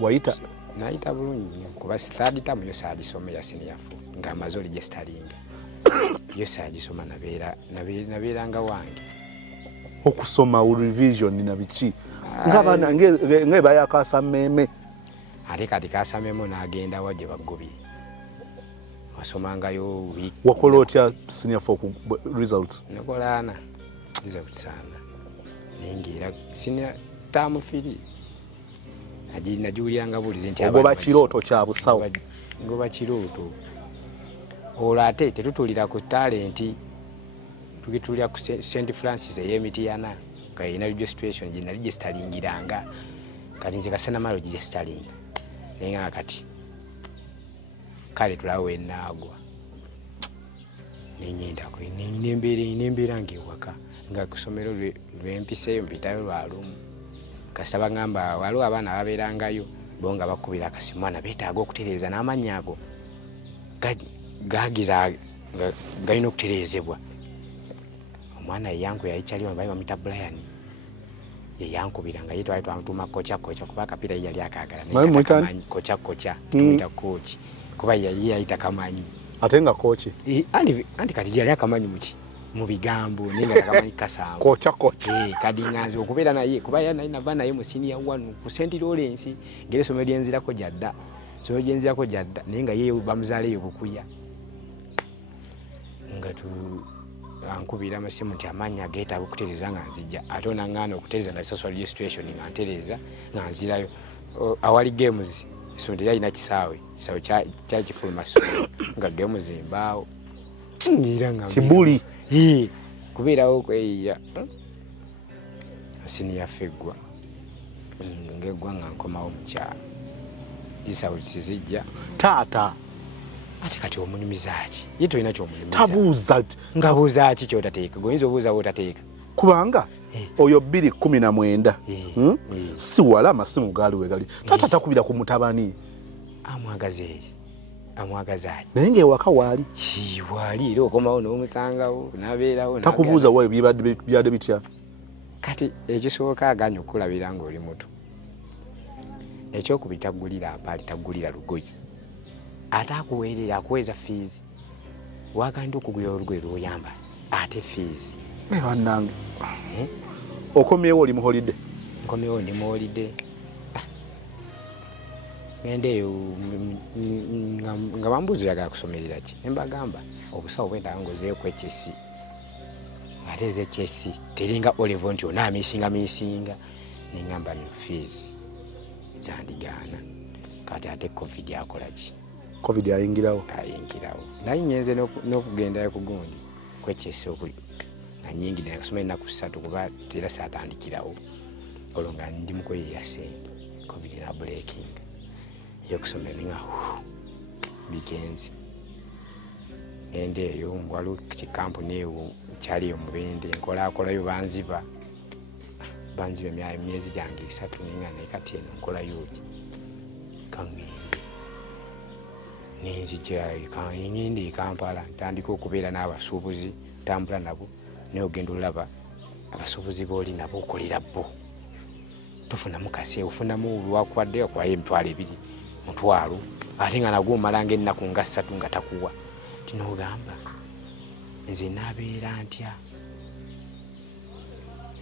wayita nayita bulungi nnyo kuba third term yo saagisome ya senior 4 ng'amaze oligestalinga yo saagisoma nabeeranga wange okusoma revision na biki ng'abaana ng'ebaya kasammeeme ate kati kasammeemu n'agenda wa gye baggobye wasomangayo wakola otya senior 4 results nekolaana results ana nengeera senior term 3 nagiwuliranga bulizi nti ogoba kirooto kya busawo ngoba kirooto olwo ate tetutulira ku talenti tugitulira ku St Francis ey'Emityana nga yina registration gye naregistalingiranga kati nze kasenamalo gigesitalinga naye nga kati kale tulawe enaagwa nenyendako nembeera ngaewaka nga kusomero lwempiseeyo mpitayo lwalumu kasita bagamba waliwo abaana ababeerangayo bo nga bakubira akasimwana beetaaga okutereeza n'amannya ago gagira galina okutereezebwa omwana yeyanku yayikyaliwo bali bamuyita Brian yeyankubira nga ye twali twamutuuma kocha kuba akapiira ye yali akaagala kocha tumuyita kochi kuba ye yayita kamanyi ate nga kochi anti kati yali akamanyi mu bigambo naye nga akamanyi kasango kocha kadi nganze okubeera naye kuba nava naye mu senior 1 ku St Lawrence ngeri essomero lyenzirako gyadda naye nga ye bamuzaaleyo bukuya nga ankubira amasimu nti amannya ageetaaga okutereeza nga nzijja ate onaŋŋaana okutereeza nasaswa registration nga ntereeza nga nzirayo awali games essomero teryalina kisaawe kyali kifuluma ssomero nga games mbaawo ngira nga kibuli kubeerawo kweyiya senior feggwa ngeggwa nga nkomawo mukyalo isaawe sizijja taata ate kati omunyumizaaki ye tolina kyomunyumiza tabuuza ngabuuzaaki kyotateeka goyinza obuuza bwotateeka kubanga oyo 2019 si wala amasimu gaali wegali taata takubira ku mutabani amwagazaaki naye ngaewaka waali waali era okomawo n'omusangawo nabeerawo takubuuza wayo byadde bitya kati ekisoboka aganya okulabira ng'oli muto ekyokubiri taggulira apaali taggulira lugoyi ate akuweerera akuweeza fees wagenda okugulira olugoye lwoyamba ate fees bannange okomyewo oli muholidde nkomyewo ndi muholidde ngende eyo nga bambuuzi oyagala kusomerera ki nembagamba obusawo bwentanga ngozeeku ekyesi ate ezekyesi teringa olivo nti ona miisinga nengamba no fees zandigaana kati ate covid akola ki covid ayingirawo naye ngenze n'okugendayo ku gundi kwekyesa nga nyingire nakasoma ennaku 3 kuba tera saatandikirawo olwo nga ndi mukweyeya sente covid na breaking yokusomera nga bigenze ngende eyo waliwo kikampuni ewo kyaliyo mubende nkolakolayo banziba emyezi gyange 3 ninga naye kati eno nkolayo nenzijangende ekampala ntandika okubeera n'abasuubuzi ntambula nabo naye ogenda olaba abasuubuzi booli nabo okolera bo tofunamu kase ofunamu lwakwadde okwayo emitwalo 2 mutwalo ate nga nagwo omalanga ennaku nga 3 nga takuwa tinogamba nze nabeera ntya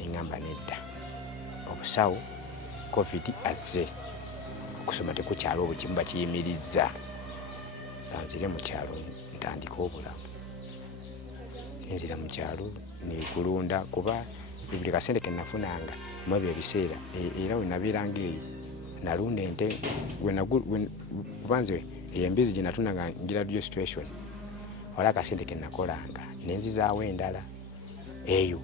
eŋŋamba nedda obusawo covid azze okusoma tekukyalo obukimu bakiyimirizza nzire mu kyalo ntandika obulamu nzira mu kyalo nikulunda kuba buli kasente ke nafunanga mu ebyo ebiseera era we nabeeranga eyo nalunda ente kubanze embizi gye natunanga ngira radio station wala akasente ke nakolanga nenzizaawo endala eyo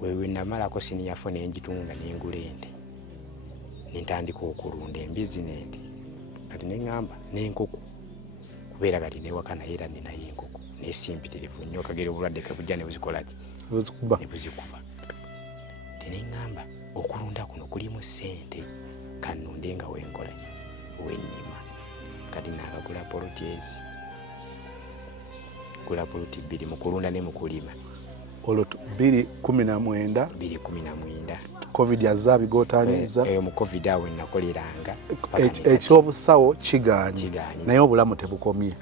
wewe namalako siniyafo nenjitunda nengula ente nintandika okulunda embizi n'ente kati neŋŋamba n'enkoko kubeera kati newaka naye era ninayo enkoko nesimpitirivu nnyo okagera obulwadde kebujja ne buzikolaki ne buzikuba teneŋŋamba okulunda kuno kulimu ssente kannunde nga wenkolaki wennima kati nakagula polotyezi gula poloti 2 mu kulunda ne mu kulima olwo 2019 covid yazza bigotaanyiza mu covid awo nakoleranga ekyobusawo kigaanyi naye obulamu tebukomye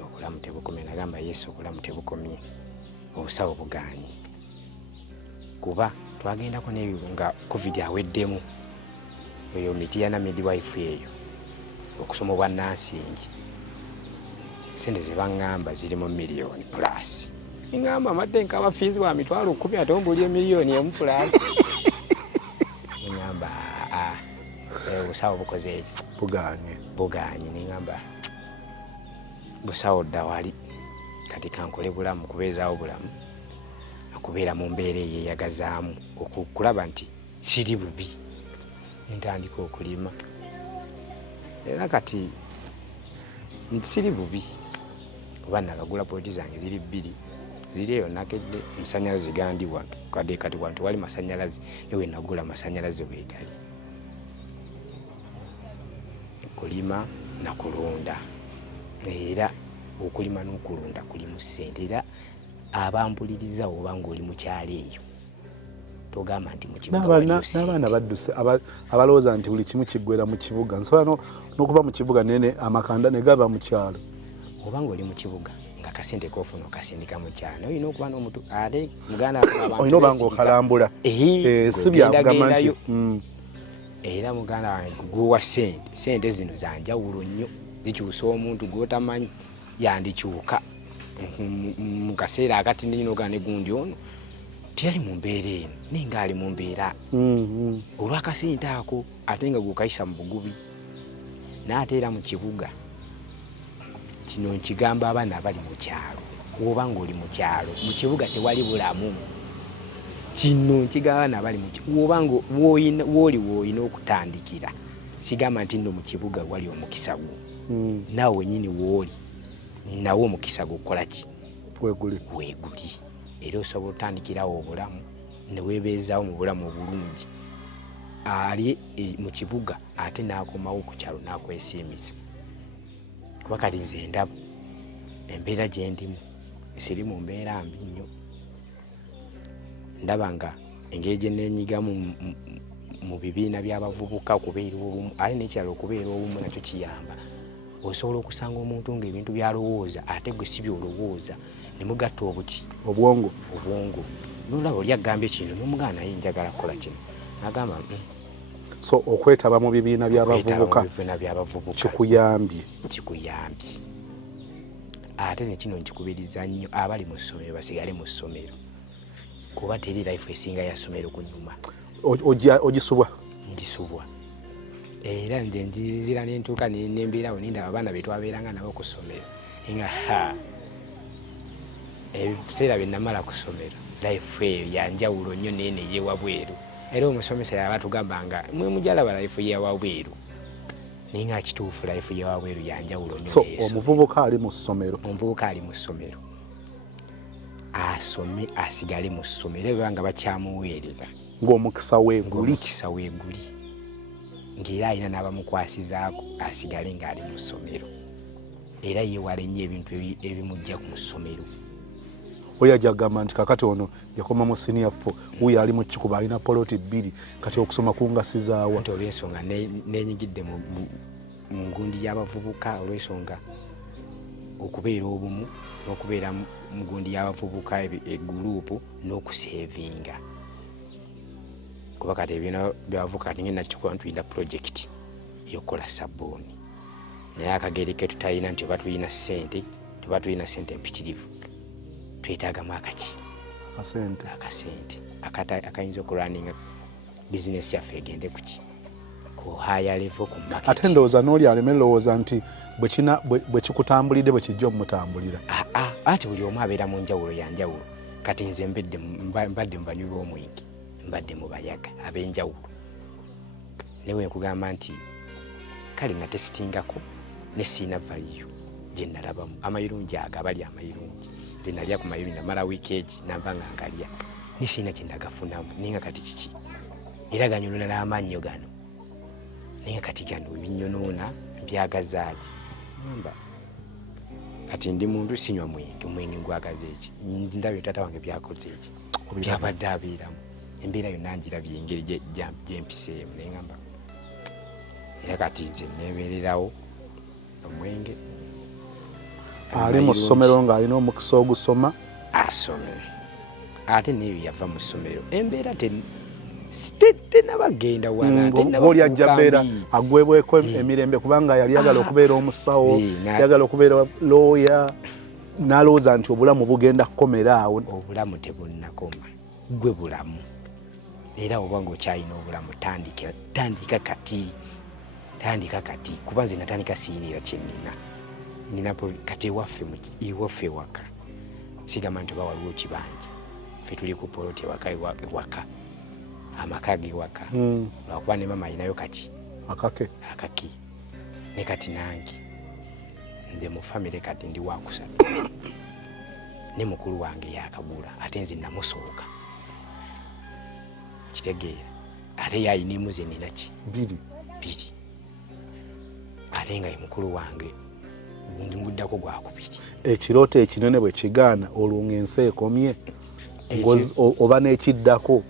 nagamba yesu obulamu tebukomye obusawo bugaanyi kuba twagendako neyo nga covid aweddemu eyo miti yana midwife eyo okusoma obwa nansingi sente ze baŋŋamba ziri mu miliyoni plus ngamba amadde nkaba fees wa mitwalo 10 ate ombulye miliyoni emu plus ngamba obusawo bukoze eki buganye nengamba busawo dda wali kati kankole bulamu kubeezaawo bulamu akubeera mu mbeera eyeyagazaamu okulaba nti siri bubi ntandika okulima era kati nti siri bubi kuba nakagula poloti zange ziri 2 ziri eyo nakedde masanyalaze gandi wantu kadde kati wantu wali masanyalaze newe nagula masanyalaze wegali kulima na kulunda era okulima n'okulunda kulimu ssente era abambuliriza oba ng'oli mu kyalo eyo togamba nti mu kibuga n'abaana badduse abalowooza nti buli kimu kiggwera mu kibuga nsobola n'okuba mu kibuga nene amakanda ne gaba mu kyalo oba ng'oli mu kibuga nga kasente kofuna okasindika mu kyalo olina okuba n'omuntu ate muganda olina oba ng'okalambula si byakugamba nti era muganda wange guwa sente zino zanjawulo nnyo zikyusa omuntu gw'otamanyi yandikyuka mu kaseera akati ninoga ne gundi ono tiyali mu mbeera eno ninga ali mu mbeera olw'akasente ako ate nga gukayisa mu bugubi n'ate era mu kibuga kino nkigamba abaana abali mu kyalo oba ng'oli mu kyalo mu kibuga tewali bulamu kino nkigamba abaana abali mu oba nga woolina okutandikira sigamba nti nno mu kibuga wali omukisa gwo naawe wenyini wooli nawo omukisa gukola ki weeguli era osobola otandikirawo obulamu ne weebeezaawo mu bulamu obulungi ali mu kibuga ate n'akomawo ku kyalo n'akwesiimisa kuba kati nze ndaba embeera gye ndimu siri mu mbeera mbi nnyo ndaba nga engeri gye neenyigamu mu bibiina by'abavubuka okubeera obumu ate n'ekyalo okubeera obumu nakyo kiyamba osobola okusanga omuntu ng'ebintu byalowooza ate gwe si byolowooza ne mugatta obwongo nolaba oli agambye kino n'omuganda naye njagala kukola kino nagamba so okwetaba mu bibiina by'abavubuka kikuyambye ate nekino nkikubiriza nnyo abali mu ssomero basigale mu ssomero kuba teri life esinga ya ssomero kunyuma ogisubwa ndisubwa era nze nzira nentuuka nembeerawo nindaba abaana betwabeeranga nabo ku ssomero nga ebiseera bye namala ku ssomero life eyo yanjawulo nnyo nene yewabweru era omusomesa yaba tugamba nga mwe mujalaba life yewabweru naye nga kituufu life yewabweru yanjawulo nnyo. So omuvubuka ali mu ssomero asome asigale mu ssomero era nga bakyamuweereza ng'omukisa weeguli ng'era alina n'abamukwasizaako asigale ng'ali mu ssomero era yeewale nnyo ebintu ebimujja ku ssomero. Oyo ajja kugamba nti kakati ono yakoma mu senior 4 wuyo ali mu kikuba alina poloti 2 kati okusoma kungasizaawa nti olw'ensonga nenyigidde mu ngundi y'abavubuka olw'ensonga okubeera obumu n'okubeera mu gundi y'abavubuka eguruupu n'okuseevinga kuba kati ebibiina by'abavubuka kati ngenda kikola ntuyinda project yokola sabuni naye akagere ke tutayina nti oba tulina ssente empitirivu twetaagamu akasente akayinza okulaninga bizinesi yaffe egende ku higher level ku market. Ate ndowooza n'oli aleme lowooza nti bwe kikutambulidde bwe kijja omutambulira. Ati buli omu abeera mu njawulo ya njawulo. Kati nze mbadde mu banywi b'omwenge, mbadde mu bayaga ab'enjawulo. Newe nkugamba nti kale natesitingako ne siina value gye nalabamu. Amayirungi ago abali amayirungi. Nze nalya ku mayirungi namala wiiki egi namba nga ngalya. Ne siina kye nagafunamu ninga kati kiki. Era ganyonona n'amannyo gano. Ninga kati gano ebinyonoona mbyagazaaki. Namba kati ndi muntu sinywa mwenge ngwagaza eki. Ndabye tata wange byakoze eki. Byabadde abeeramu. Embeera yonna ngirabye engeri gyempiseemu naye ngamba. Era kati nze neebeererawo omwenge. Ali mu ssomero ng'alina omukisa ogusoma. Asome. Ate neyo yava mu ssomero. Embeera tenabagenda wala. Oli ajja beera agwebweko emirembe kubanga yali yagala okubeera omusawo, yagala okubeera lawyer, n'alowooza nti obulamu bugenda kukomera awo. Obulamu tebunnakoma. Gwe bulamu. Era oba ng'okyalina obulamu tandika kati kuba nze natandika siiniira kye nnina. Ninapo kati ewaffe waka. Sigamba nti oba waliwo kibanja. Ffe tuli ku poloti ewaka. Amaka g'ewaka. Lwakuba ne mama alinayo kaki. Akaki. Ne kati nange. Nze mu famire kati ndi wakusatu. Ne mukulu wange yakagula ate nze namusooka. Kitegeera. Ate yayinimu ze nina ki? Biri. Ate nga ye mukulu wange nguddako gwakubiri. Ekirooto ekinene bwe kigaana olwo ng'ensi ekomye oba n'ekiddako.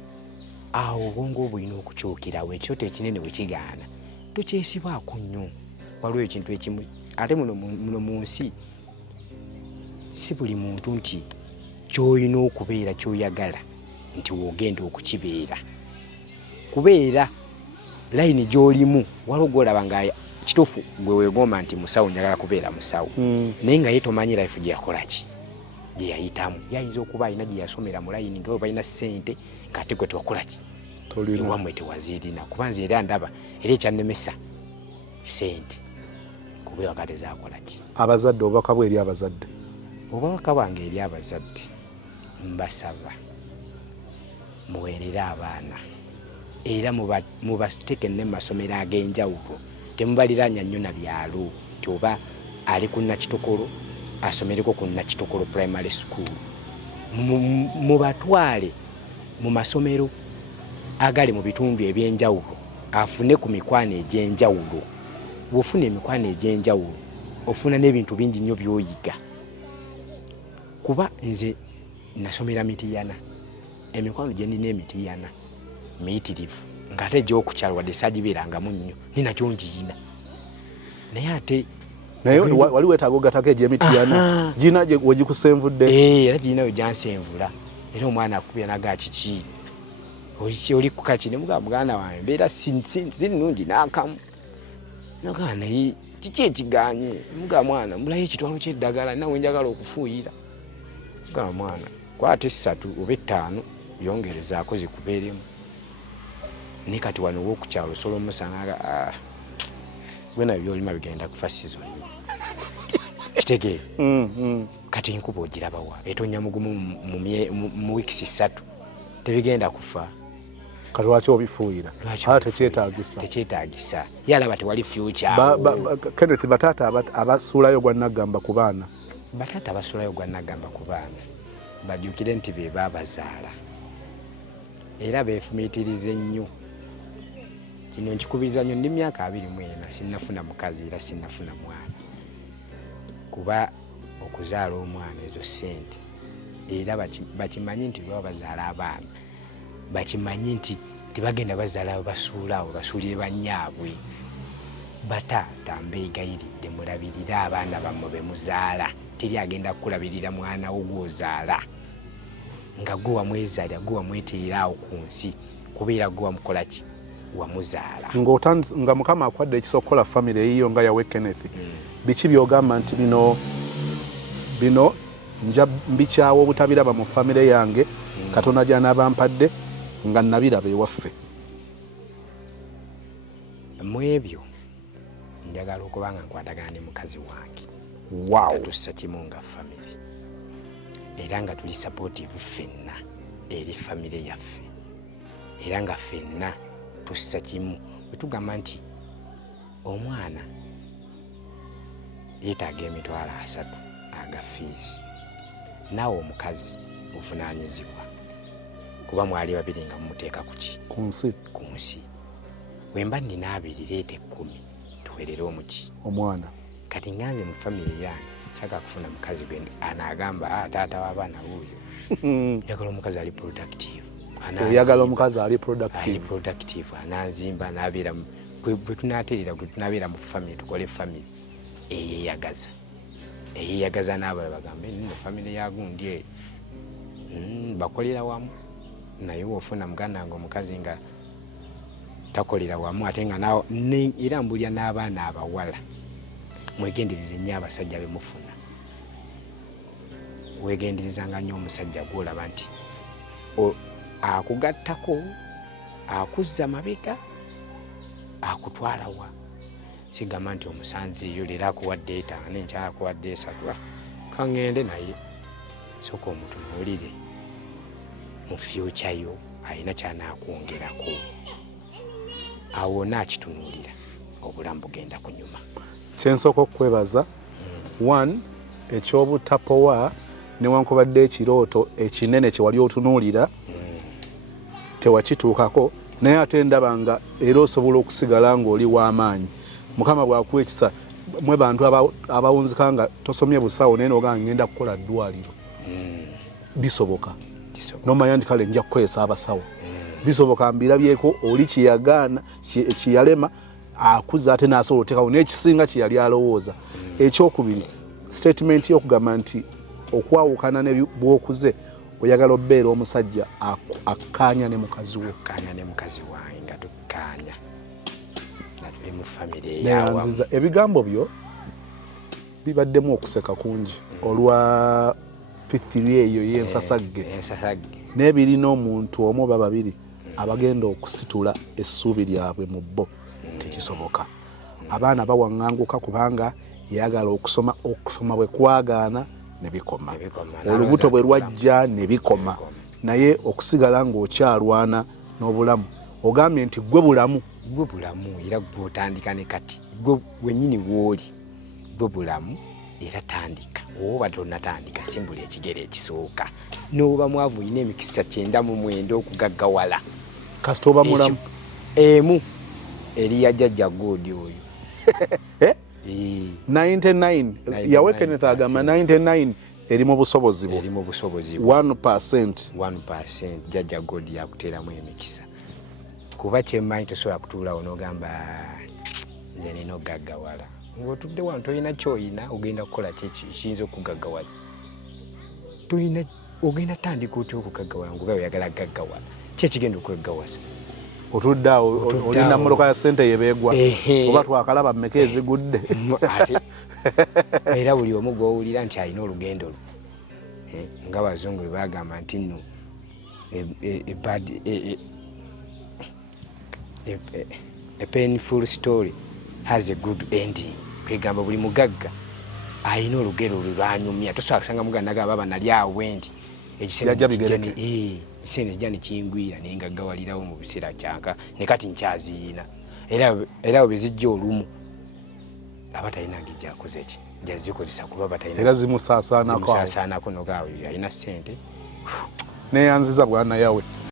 Awo obwongo obulina okukyukirawo ekyoto ekinene bwe kigaana tokyesibaako nnyo. Waliwo ekintu ekimu ate muno mu nsi si buli muntu nti ky'olina okubeera ky'oyagala nti w'ogenda okukibeera. Kubeera layini gy'olimu waliwo gw'olaba nga kituufu gwe weegomba nti musawo njagala kubeera musawo. Naye nga ye tomanyi life gye yakola ki gye yayitamu. Yayinza okuba alina gye yasomera mu layini nga we balina ssente ng'ate gwe tewakola ki ewammwe tewaziirina. Kuba nze era ndaba era ekyannemesa ssente kuba ewaka tezaakola ki. Abazadde obubaka bwe eri abazadde. Obubaka bwange eri abazadde mbasaba muweerere abaana era mubateeke ne mu masomero ag'enjawulo. Temubaliranya nnyo na byalo nti oba ali ku Nakitokolo asomereko ku Nakitokolo primary school. Mubatwale mu masomero agali mu bitundu eby'enjawulo afune ku mikwano egy'enjawulo. Bw'ofuna emikwano egy'enjawulo ofuna n'ebintu bingi nnyo by'oyiga. Kuba nze nasomera Mitiyana. Emikwano gye nina Emitiyana miyitirivu ng'ate egy'okukyalo wadde saagibeerangamu nnyo nina gyongiyina. Naye ate naye wali weetaaga ogatako egy'Emitiyana gina we gikusenvudde. Era gina we gyansenvula. Era omwana akubira naga kiki oli ku kaki ne muganda wange mbeera si nnungi n'akamu. Nagaa naye kiki ekiganye? Muga mwana mulayo ekitwalo ky'eddagala nawe njagala okufuuyira. Muga mwana kwate 3 oba 5 yongerezaako zikubeeremu. Ne kati wano w'okukyalo osobola omusanga gwe nabyo byolima bigenda kufa sizoni. Kitegeera. Kati enkuba ogirabawa etonya mugumu mu wiiki 3 tebigenda kufa. Kati lwaki obifuuyira? Tekyetaagisa. Yalaba tewali future. Kenneth, bataata abasuulayo gwa Nagamba ku baana. Bataata abasuulayo gwa Nagamba ku baana bajjukire nti be baabazaala era beefumiitirize nnyo. Kino nkikubiriza nnyo ndi myaka 24 sinnafuna mukazi era sinnafuna mwana. Kuba okuzaala omwana ezo ssente era bakimanyi nti bwe bazaala abaana bakimanyi nti tebagenda bazaala basuulaawo basuulire bannyaabwe. Bataata mbeegayiridde mulabirire abaana bammwe be muzaala. Teri agenda kukulabirira mwana wo gw'ozaala nga gwe wamwezaalira gwe wamweteera awo ku nsi kubeera gwe wamukola ki wamuzaala nga mukama akwadde ekisokola family eyiyo nga yawe Kenneth biki byogamba nti bino nja mbikyawo obutabiraba mu family yange Katonda gy'anaabampadde nga nabiraba ewaffe mu ebyo njagala okuba nga nkwatagana ne mukazi wange tussa kimu nga family era nga tuli supportive ffenna eri family yaffe era nga ffenna tussa kimu wetugamba nti omwana yeetaaga emitwalo 3 aga fees naawe omukazi buvunaanyizibwa kuba mwali babiri nga mumuteeka ku nsi wemba nina 2 leeta 10 tuwerere omuki omwana kati nganze mu family yange saka kufuna mukazi gwendi anagamba taata w'abaana wuuyo yagala omukazi ali productive oyagala omukazi ali productive ananzimba nabeera bwe tunateerera gwe tunabeera mu family tukole family eyeyagaza n'abalala bagambe nino family ya gundi bakolera wamu naye ofuna muganda nga omukazi nga takolera wamu ate nga nawe era mbulya n'abaana abawala mwegendereze nnyo abasajja bemufuna wegenderezanga nnyo omusajja gwolaba nti akugattako akuzza mabega akutwalawa sigamba nti omusanzi eyo leero akuwadde 5 n'enkyala akuwadde 3 kaŋŋende naye sooka omutunuulire mu fyucha yo alina kyanaakwongerako awo naakitunuulira obulamu bugenda kunyuma kyensooka okwebaza 1 ekyobutapowa newankubadde ekirooto ekinene kyewali otunuulira tewakituukako naye ate ndaba nga era osobola okusigala ng'oli w'amaanyi mukama bw'akuwa ekisa mwe bantu abawunzika nga tosomye busawo naye noga ngenda kukola ddwaliro bisoboka nomanya nti kale nja kukozesa abasawo bisoboka mbirabyeko oli kiyagaana kiyalema akuza ate n'asobola otekawo n'ekisinga kiyali alowooza ekyokubiri statement y'okugamba nti okwawukana ne bwokuze oyagala obbeera omusajja akkaanya ne mukazi wo wange nga tukkaanya nga tuli mu famire neyanziza ebigambo byo bibaddemu okuseka kungi olwa pitiri eyo y'ensasagge n'ebirina omuntu omu oba babiri abagenda okusitula essuubi lyabwe mu bbo tekisoboka abaana bawaŋŋanguka kubanga yagala okusoma bwe kwagaana ne bikoma olubuto bwe lwajja ne bikoma naye okusigala ng'okyalwana n'obulamu ogambye nti gwe bulamu era gw'otandika ne kati gwe wennyini w'oli gwe bulamu era tandika oba tonnatandika simbula ekigere ekisooka n'oba mwavu olina emikisa 99 okugaggawala kasita oba mulamu emu eri yajjajja goodi oyo 99 yawe Kenneth agamba 99 eri mu busobozi bwo 1% jjajja goodi yakuteeramu emikisa kuba kyemmanyi tosobola kutuulawo n'ogamba nze nina okugaggawala ng'otudde wano tolina kyoyina ogenda kukola kiyinza okugaggawaza ogenda tandika otya okugaggawala ngoba oyagala gaggawala kyekigenda okweggawaza otudde awo olina mmotoka ya ssente yebeegwa oba twakalaba mmeka ezigudde era buli omu gw'owulira nti alina olugendo lwe nga bazungu bwe bagamba nti nno a painful story has a good ending kwegamba buli mugagga alina olugero lwe lwanyumya tosobola kusanga muganda gaba banali awe nti ekiseera ejja nekingwira naye ngaggawalirawo mu biseera kyanka ne kati nkyaziyina era bwezijja olumu aba talinanga ejjakoze ki jazikozesa kuba batalina zimusaasaanako nogaawe alina ssente neyanziza bwana yawe